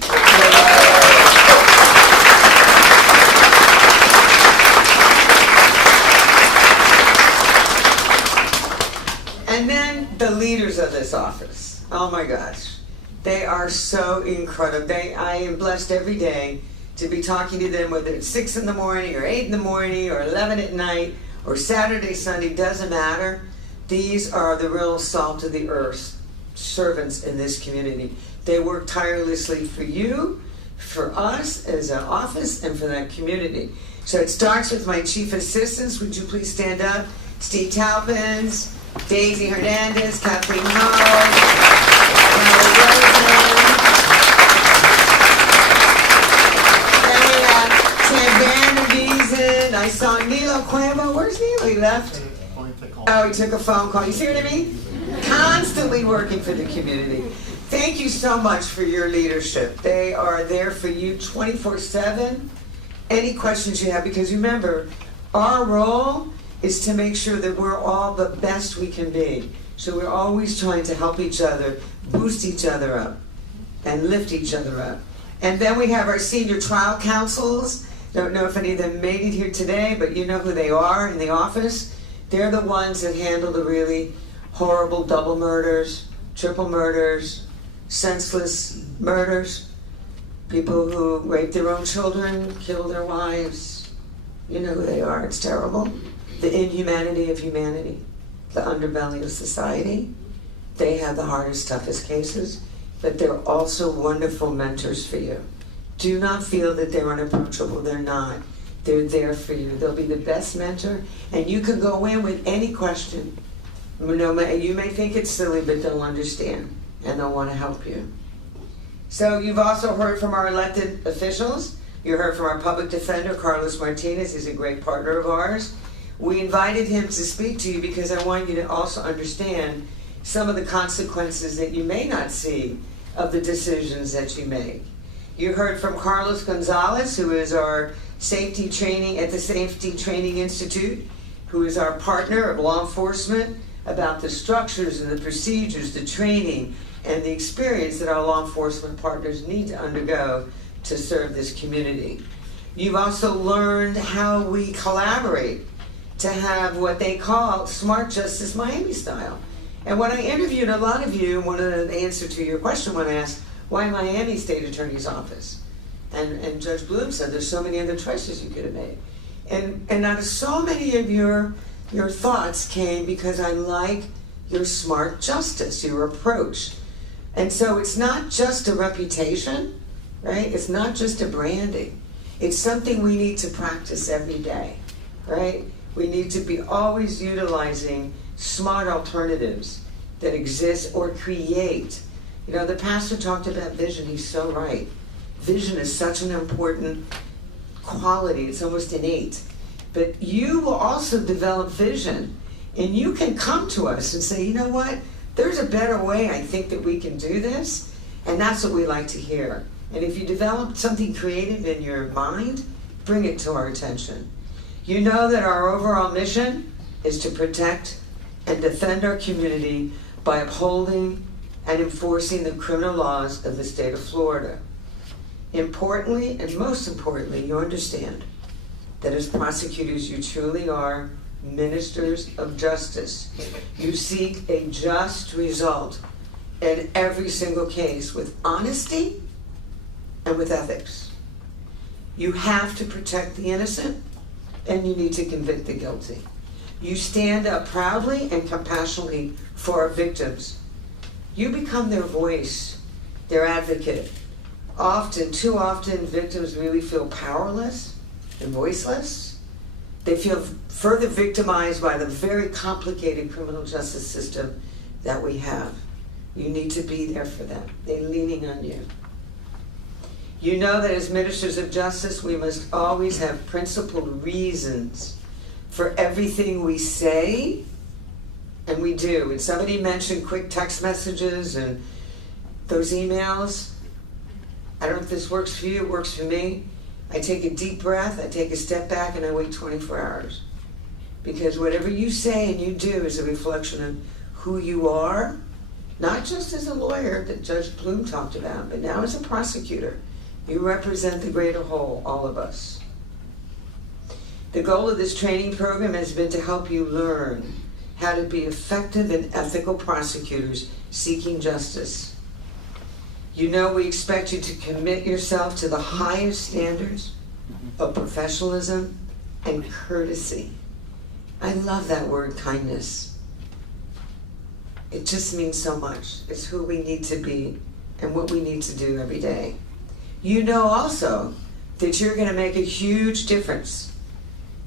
And then the leaders of this office. Oh my gosh. They are so incredible. I am blessed every day to be talking to them, whether it's 6 in the morning or 8 in the morning or 11 at night or Saturday, Sunday, doesn't matter. These are the real salt of the earth servants in this community. They work tirelessly for you, for us as an office, and for that community. So it starts with my chief assistants. Would you please stand up? Steve Talpins, Daisy Hernandez, Kathleen I saw Nilo Cuervo. Where's Nilo? He left? Oh, he took a phone call. You see what I mean? Constantly working for the community. Thank you so much for your leadership. They are there for you 24/7. Any questions you have, because remember, our role is to make sure that we're all the best we can be. So we're always trying to help each other, boost each other up, and lift each other up. And then we have our senior trial counsels. Don't know if any of them made it here today, but you know who they are in the office. They're the ones that handle the really horrible double murders, triple murders, senseless murders, people who rape their own children, kill their wives. You know who they are. It's terrible. The inhumanity of humanity, the underbelly of society. They have the hardest, toughest cases, but they're also wonderful mentors for you. Do not feel that they're unapproachable. They're not. They're there for you. They'll be the best mentor, and you can go in with any question. You may think it's silly, but they'll understand, and they'll want to help you. So you've also heard from our elected officials. You heard from our public defender, Carlos Martinez. He's a great partner of ours. We invited him to speak to you because I want you to also understand some of the consequences that you may not see of the decisions that you make. You heard from Carlos Gonzalez, who is our safety training at the Safety Training Institute, who is our partner of law enforcement, about the structures and the procedures, the training, and the experience that our law enforcement partners need to undergo to serve this community. You've also learned how we collaborate to have what they call Smart Justice Miami style. And when I interviewed a lot of you, one of the answer to your question when I asked, why Miami State Attorney's Office? And Judge Bloom said there's so many other choices you could have made. And out of so many of your thoughts came because I like your smart justice, your approach. And so it's not just a reputation, right? It's not just a branding. It's something we need to practice every day, right? We need to be always utilizing smart alternatives that exist or create. You know, the pastor talked about vision. He's so right. Vision is such an important quality. It's almost innate. But you will also develop vision, and you can come to us and say, you know what? There's a better way I think that we can do this, and that's what we like to hear. And if you develop something creative in your mind, bring it to our attention. You know that our overall mission is to protect and defend our community by upholding and enforcing the criminal laws of the state of Florida. Importantly, and most importantly, you understand that as prosecutors, you truly are ministers of justice. You seek a just result in every single case with honesty and with ethics. You have to protect the innocent, and you need to convict the guilty. You stand up proudly and compassionately for our victims. You become their voice, their advocate. Often, too often, victims really feel powerless and voiceless. They feel further victimized by the very complicated criminal justice system that we have. You need to be there for them. They're leaning on you. You know that as ministers of justice, we must always have principled reasons for everything we say and we do. And somebody mentioned quick text messages and those emails. I don't know if this works for you, it works for me. I take a deep breath, I take a step back, and I wait 24 hours. Because whatever you say and you do is a reflection of who you are, not just as a lawyer that Judge Bloom talked about, but now as a prosecutor. You represent the greater whole, all of us. The goal of this training program has been to help you learn how to be effective and ethical prosecutors seeking justice. You know we expect you to commit yourself to the highest standards of professionalism and courtesy. I love that word, kindness. It just means so much. It's who we need to be and what we need to do every day. You know also that you're going to make a huge difference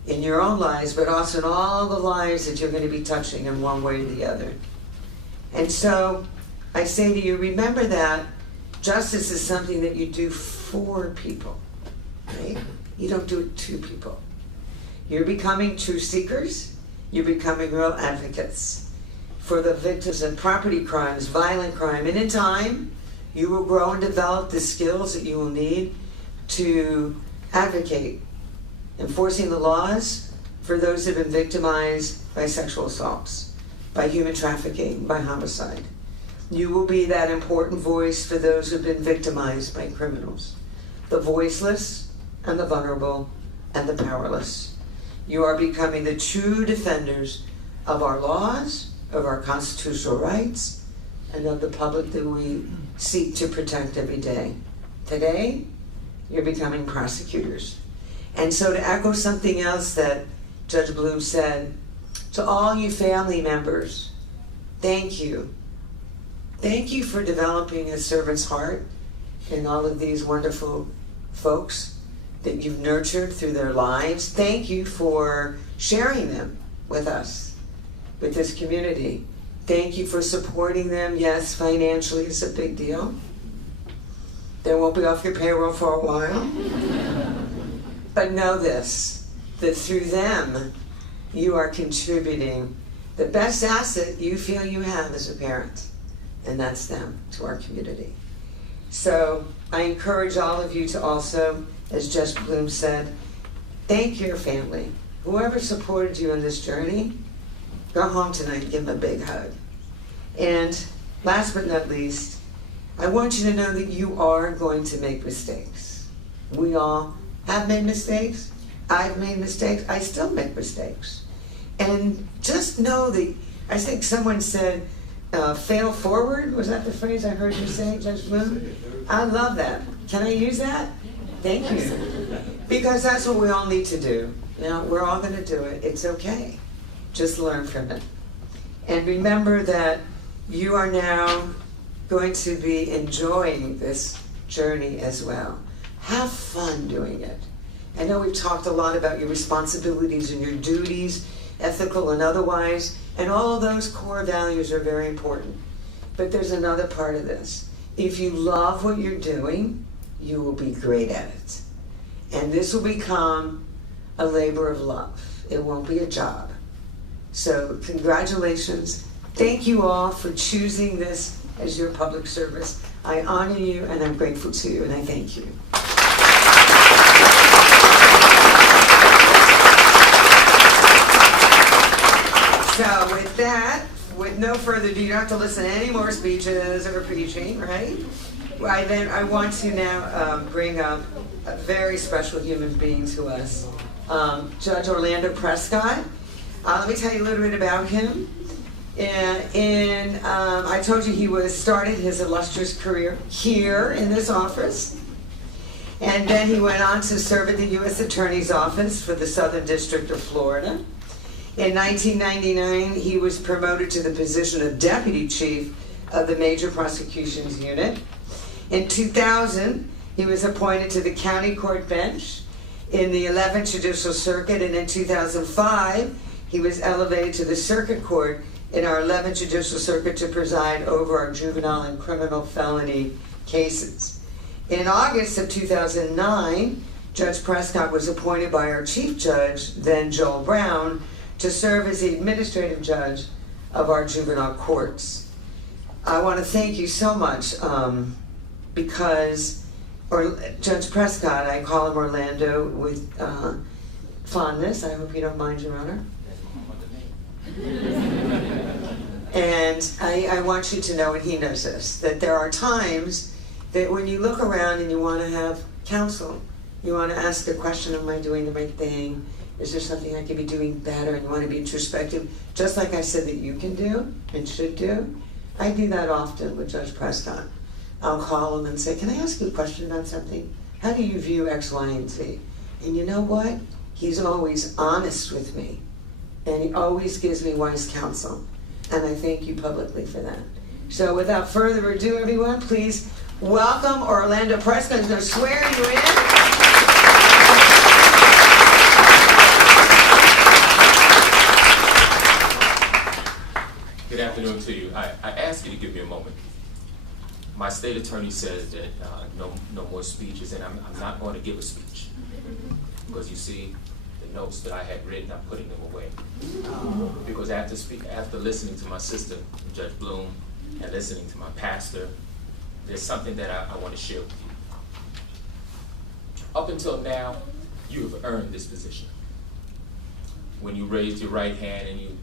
in your own lives, but also in all the lives that you're going to be touching in one way or the other. And so I say to you, remember that justice is something that you do for people, right? You don't do it to people. You're becoming true seekers. You're becoming real advocates for the victims of property crimes, violent crime, and in time, you will grow and develop the skills that you will need to advocate, enforcing the laws for those who have been victimized by sexual assaults, by human trafficking, by homicide. You will be that important voice for those who have been victimized by criminals, the voiceless and the vulnerable and the powerless. You are becoming the true defenders of our laws, of our constitutional rights, and of the public that we seek to protect every day. Today, you're becoming prosecutors. And so to echo something else that Judge Bloom said, to all you family members, thank you Thank you for developing a servant's heart in all of these wonderful folks that you've nurtured through their lives. Thank you for sharing them with us, with this community. Thank you for supporting them. Yes, financially it's a big deal. They won't be off your payroll for a while. But know this, that through them, you are contributing the best asset you feel you have as a parent, and that's them to our community. So I encourage all of you to also, as Judge Bloom said, thank your family. Whoever supported you on this journey, go home tonight and give them a big hug. And last but not least, I want you to know that you are going to make mistakes. We all have made mistakes. I've made mistakes. I still make mistakes. And just know that, I think someone said, fail forward. Was that the phrase I heard you say, Judge Bloom? I love that. Can I use that? Thank you. Because that's what we all need to do. Now, we're all going to do it. It's okay. Just learn from it. And remember that you are now going to be enjoying this journey as well. Have fun doing it. I know we've talked a lot about your responsibilities and your duties, ethical and otherwise, and all of those core values are very important. But there's another part of this. If you love what you're doing, you will be great at it. And this will become a labor of love. It won't be a job. So congratulations. Thank you all for choosing this as your public service. I honor you and I'm grateful to you and I thank you. So with that, with no further ado, you don't have to listen to any more speeches or preaching, right? I want to now bring up a very special human being to us, Judge Orlando Prescott. Let me tell you a little bit about him. I told you he started his illustrious career here in this office. And then he went on to serve at the U.S. Attorney's Office for the Southern District of Florida. In 1999, he was promoted to the position of Deputy Chief of the Major Prosecutions Unit. In 2000, he was appointed to the County Court Bench in the 11th Judicial Circuit, and in 2005, he was elevated to the Circuit Court in our 11th Judicial Circuit to preside over our juvenile and criminal felony cases. In August of 2009, Judge Prescott was appointed by our Chief Judge, then Joel Brown, to serve as the administrative judge of our juvenile courts. I want to thank you so much because Judge Prescott, I call him Orlando with fondness. I hope you don't mind, Your Honor. And I want you to know, and he knows this, that there are times that when you look around and you want to have counsel, you want to ask a question, am I doing the right thing? Is there something I could be doing better? And you want to be introspective, just like I said that you can do and should do. I do that often with Judge Prescott. I'll call him and say, can I ask you a question about something? How do you view X, Y, and Z? And you know what? He's always honest with me. And he always gives me wise counsel. And I thank you publicly for that. So without further ado, everyone, please welcome Orlando Prescott. He's going to swear you in. Good afternoon to you. I ask you to give me a moment. My state attorney says that no more speeches, and I'm not going to give a speech. Because you see, the notes that I had written, I'm putting them away. Because after listening to my sister, Judge Bloom, and listening to my pastor, there's something that I want to share with you. Up until now, you have earned this position. When you raised your right hand and you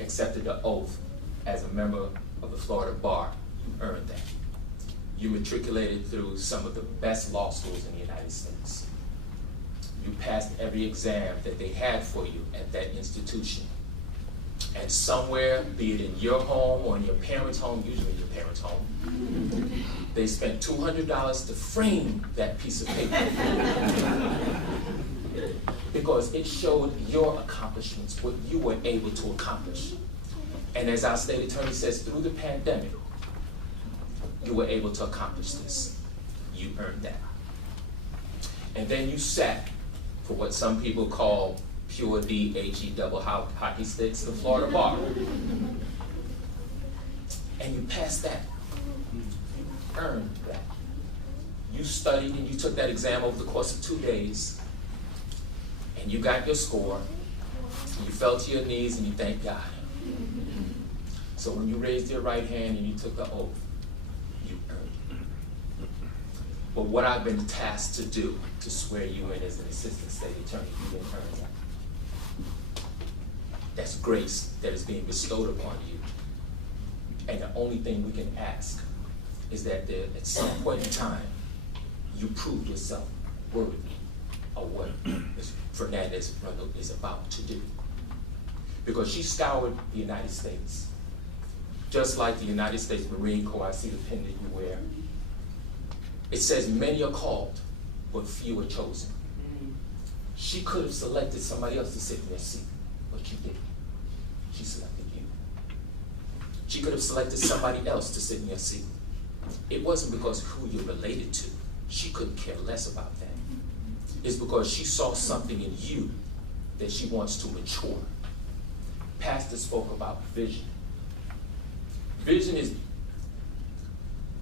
accepted the oath as a member of the Florida Bar, you earned that. You matriculated through some of the best law schools in the United States. You passed every exam that they had for you at that institution. And somewhere, be it in your home or in your parents' home, usually your parents' home, they spent $200 to frame that piece of paper. Because it showed your accomplishments, what you were able to accomplish. And as our state attorney says, through the pandemic, you were able to accomplish this. You earned that. And then you sat for what some people call pure D-H-E double hockey sticks, the Florida bar. And you passed that. You earned that. You studied and you took that exam over the course of 2 days, and you got your score. You fell to your knees and you thanked God. So when you raised your right hand and you took the oath, you earned it. But what I've been tasked to do, to swear you in as an assistant state attorney, you didn't earn that. That's grace that is being bestowed upon you. And the only thing we can ask is that there, at some point in time, you prove yourself worthy of what Ms. Fernandez-Rundle is about to do. Because she scoured the United States. Just like the United States Marine Corps, I see the pin that you wear. It says many are called, but few are chosen. She could have selected somebody else to sit in their seat, but she didn't. She selected you. She could have selected somebody else to sit in your seat. It wasn't because of who you're related to. She couldn't care less about that. It's because she saw something in you that she wants to mature. Pastor spoke about vision. Vision is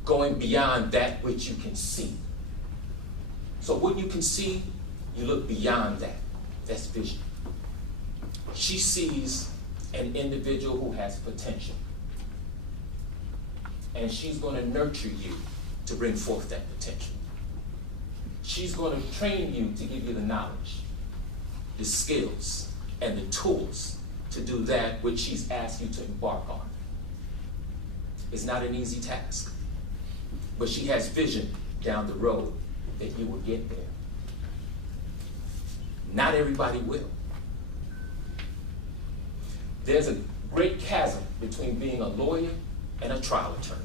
going beyond that which you can see. So what you can see, you look beyond that. That's vision. She sees an individual who has potential. And she's going to nurture you to bring forth that potential. She's going to train you to give you the knowledge, the skills, and the tools to do that which she's asked you to embark on. It's not an easy task, but she has vision down the road that you will get there. Not everybody will. There's a great chasm between being a lawyer and a trial attorney.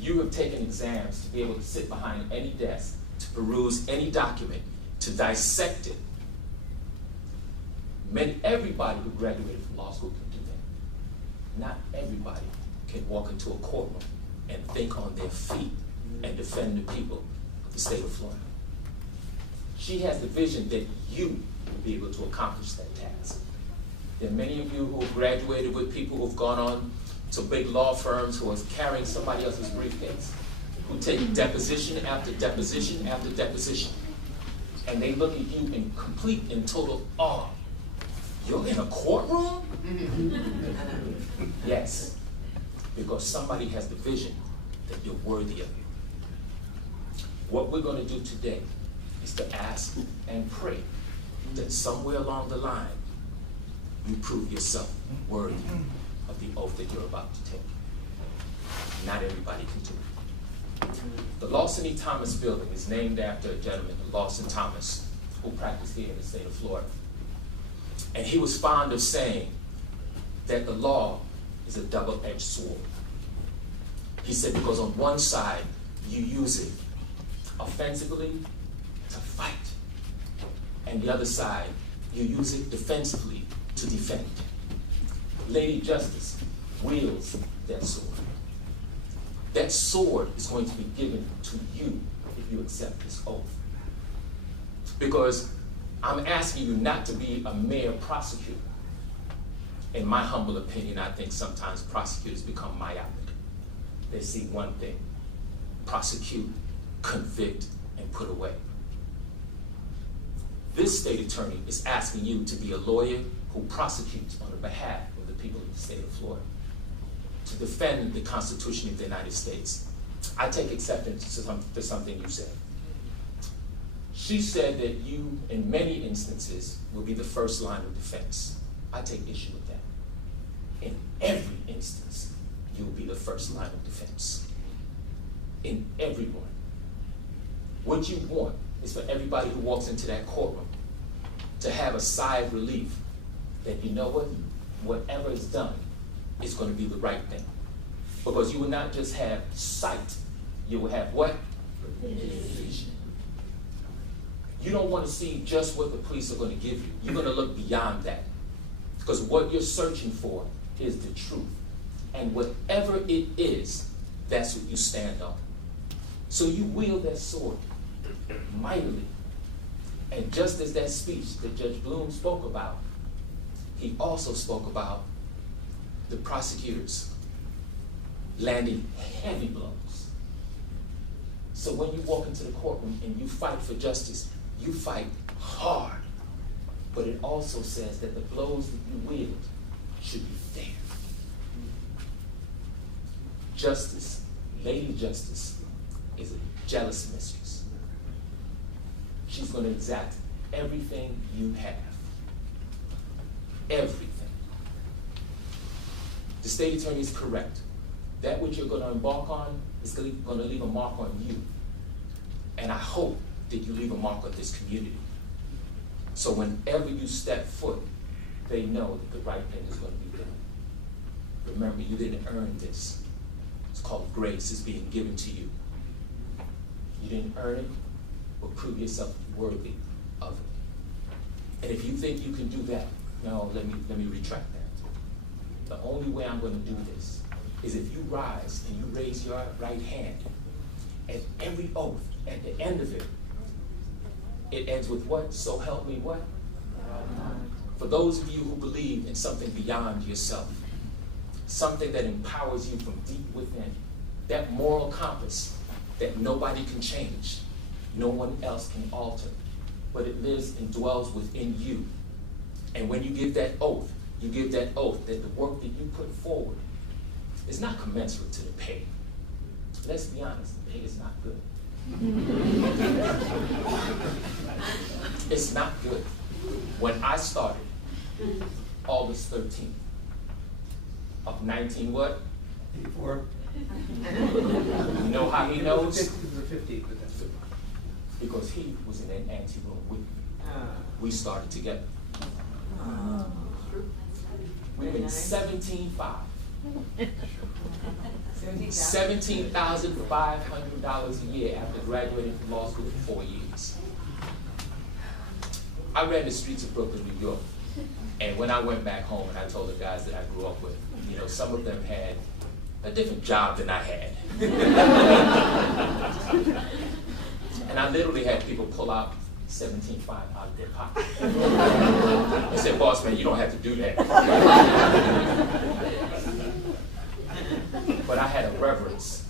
You have taken exams to be able to sit behind any desk, to peruse any document, to dissect it. Everybody who graduated from law school can do that. Not everybody can walk into a courtroom and think on their feet and defend the people of the state of Florida. She has the vision that you will be able to accomplish that task. There are many of you who have graduated with people who have gone on to big law firms who are carrying somebody else's briefcase, who take deposition after deposition after deposition, and they look at you in complete and total awe. You're in a courtroom? Yes, because somebody has the vision that you're worthy of it. What we're going to do today is to ask and pray that somewhere along the line, you prove yourself worthy of the oath that you're about to take. Not everybody can do it. The Lawson E. Thomas building is named after a gentleman, Lawson Thomas, who practiced here in the state of Florida. And he was fond of saying that the law is a double-edged sword. He said because on one side, you use it offensively to fight, and the other side, you use it defensively to defend. Lady Justice wields that sword. That sword is going to be given to you if you accept this oath. Because I'm asking you not to be a mere prosecutor. In my humble opinion, I think sometimes prosecutors become myopic. They see one thing: prosecute, convict, and put away. This state attorney is asking you to be a lawyer who prosecutes on the behalf of the people of the state of Florida, to defend the Constitution of the United States. I take exception to something you said. She said that you, in many instances, will be the first line of defense. I take issue with that. In every instance, you will be the first line of defense. In every one. What you want is for everybody who walks into that courtroom to have a sigh of relief that, you know what, whatever is done is going to be the right thing. Because you will not just have sight, you will have what? Vision. You don't want to see just what the police are going to give you. You're going to look beyond that. Because what you're searching for is the truth. And whatever it is, that's what you stand on. So you wield that sword mightily. And just as that speech that Judge Bloom spoke about, he also spoke about the prosecutors landing heavy blows. So when you walk into the courtroom and you fight for justice, you fight hard. But it also says that the blows that you wield should be fair. Justice, Lady Justice, is a jealous mistress. She's going to exact everything you have. Everything. The state attorney is correct. That which you're going to embark on is going to leave a mark on you. And I hope that you leave a mark on this community. So whenever you step foot, they know that the right thing is going to be done. Remember, you didn't earn this. It's called grace. It's being given to you. You didn't earn it, but prove yourself worthy of it. And if you think you can do that, no, let me retract that. The only way I'm going to do this is if you rise and you raise your right hand, at every oath, at the end of it, it ends with what? So help me what? For those of you who believe in something beyond yourself, something that empowers you from deep within, that moral compass that nobody can change, no one else can alter, but it lives and dwells within you. And when you give that oath, you give that oath that the work that you put forward is not commensurate to the pay. Let's be honest, the pay is not good. It's not good. When I started, August 13th of 19 what? 84. You know how he knows? It was the 50th, but that's it. Because he was in that anteroom with me. We started together. We made $17,500. $17,500 a year after graduating from law school for 4 years. I ran the streets of Brooklyn, New York. And when I went back home and I told the guys that I grew up with, you know, some of them had a different job than I had. And I literally had people pull out $17,500 out of their pocket. I said, boss man, you don't have to do that. But I had a reverence.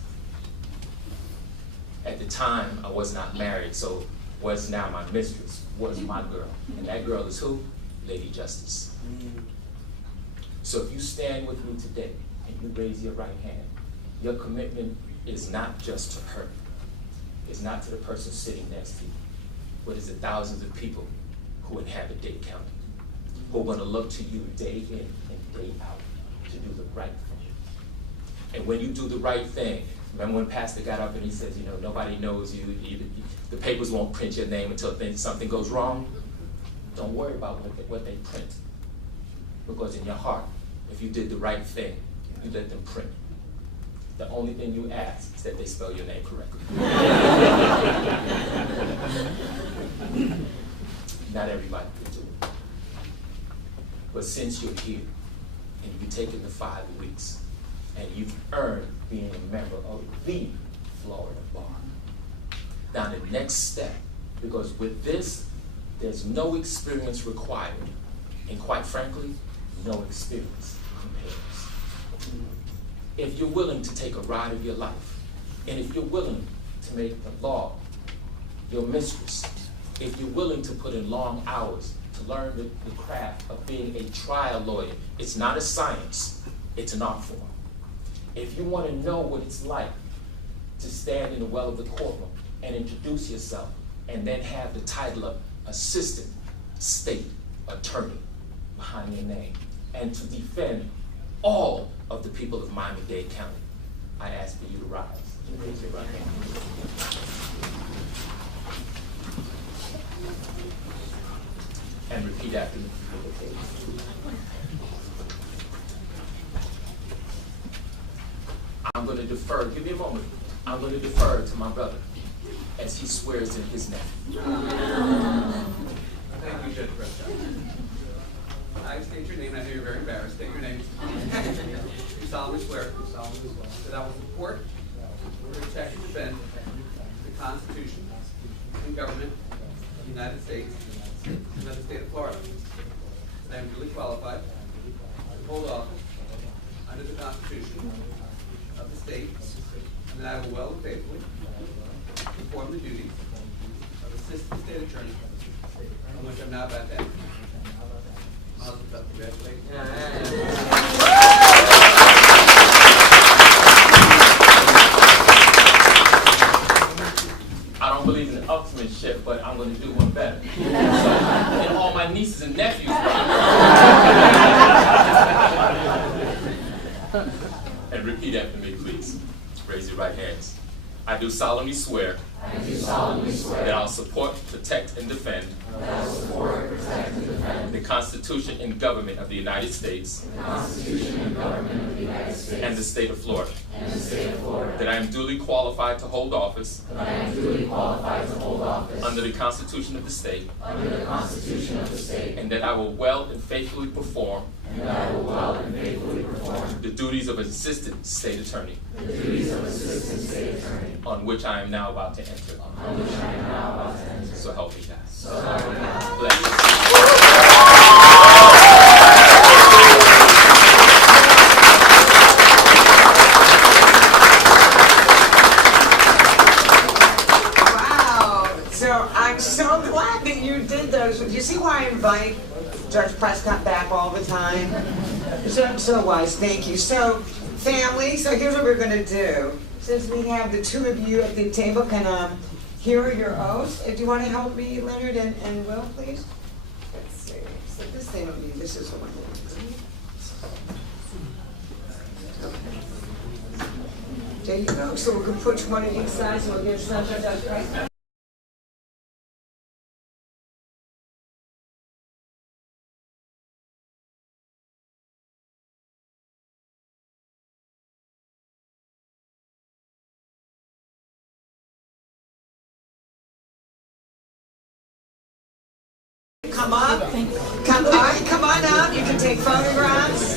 At the time, I was not married, so what's now my mistress was my girl. And that girl is who? Lady Justice. So if you stand with me today and you raise your right hand, your commitment is not just to her. It's not to the person sitting next to you, but it's the thousands of people who inhabit Dade County, who are going to look to you day in and day out to do the right thing. And when you do the right thing, remember when Pastor got up and he says, you know, nobody knows you, the papers won't print your name until something goes wrong? Don't worry about what they print. Because in your heart, if you did the right thing, you let them print. The only thing you ask is that they spell your name correctly. Not everybody can do it. But since you're here, and you've taken the 5 weeks, and you've earned being a member of the Florida Bar, now the next step, because with this, there's no experience required, and quite frankly, no experience compares. If you're willing to take a ride of your life, and if you're willing to make the law your mistress, if you're willing to put in long hours to learn the craft of being a trial lawyer, it's not a science, it's an art form. If you want to know what it's like to stand in the well of the courtroom and introduce yourself and then have the title of Assistant State Attorney behind your name, and to defend all of the people of Miami-Dade County, I ask for you to rise and raise your right hand. And repeat after me. I'm going to defer, give me a moment. I'm going to defer to my brother as he swears in his name. Thank you, Judge Prescott. I I state your name, and I know you're very embarrassed. State your name. You solemnly swear that I will support, protect, and defend the Constitution and government of the United States and of the state of Florida. That I am duly qualified to hold office under the Constitution of the state, and that I will well and faithfully perform the duties of Assistant State Attorney, on which I'm now about to enter. Congratulations. I don't believe in upsmanship, but I'm going to do one better. So, and all my nieces and nephews. And repeat after me, please. Raise your right hands. I do solemnly swear. That I'll support, protect, and defend. The Constitution and government of the United States. And the state of Florida. That I am duly qualified to hold office. Under the Constitution of the state. And that I will well and faithfully perform. The duties of Assistant State Attorney. On which I am now about to enter. So help me God. Bless you. Wow. So I'm so glad that you did those. You see why I invite Judge Prescott back all the time? So wise. Thank you. So, family, so here's what we're going to do. Since we have the two of you at the table, here are your oaths. Do you want to help me, Leonard and Will, please? Let's see. So this thing will be, this is the one. Okay. There you go. So we can put one on each side, so we'll get some of that. Come on up. You can take photographs.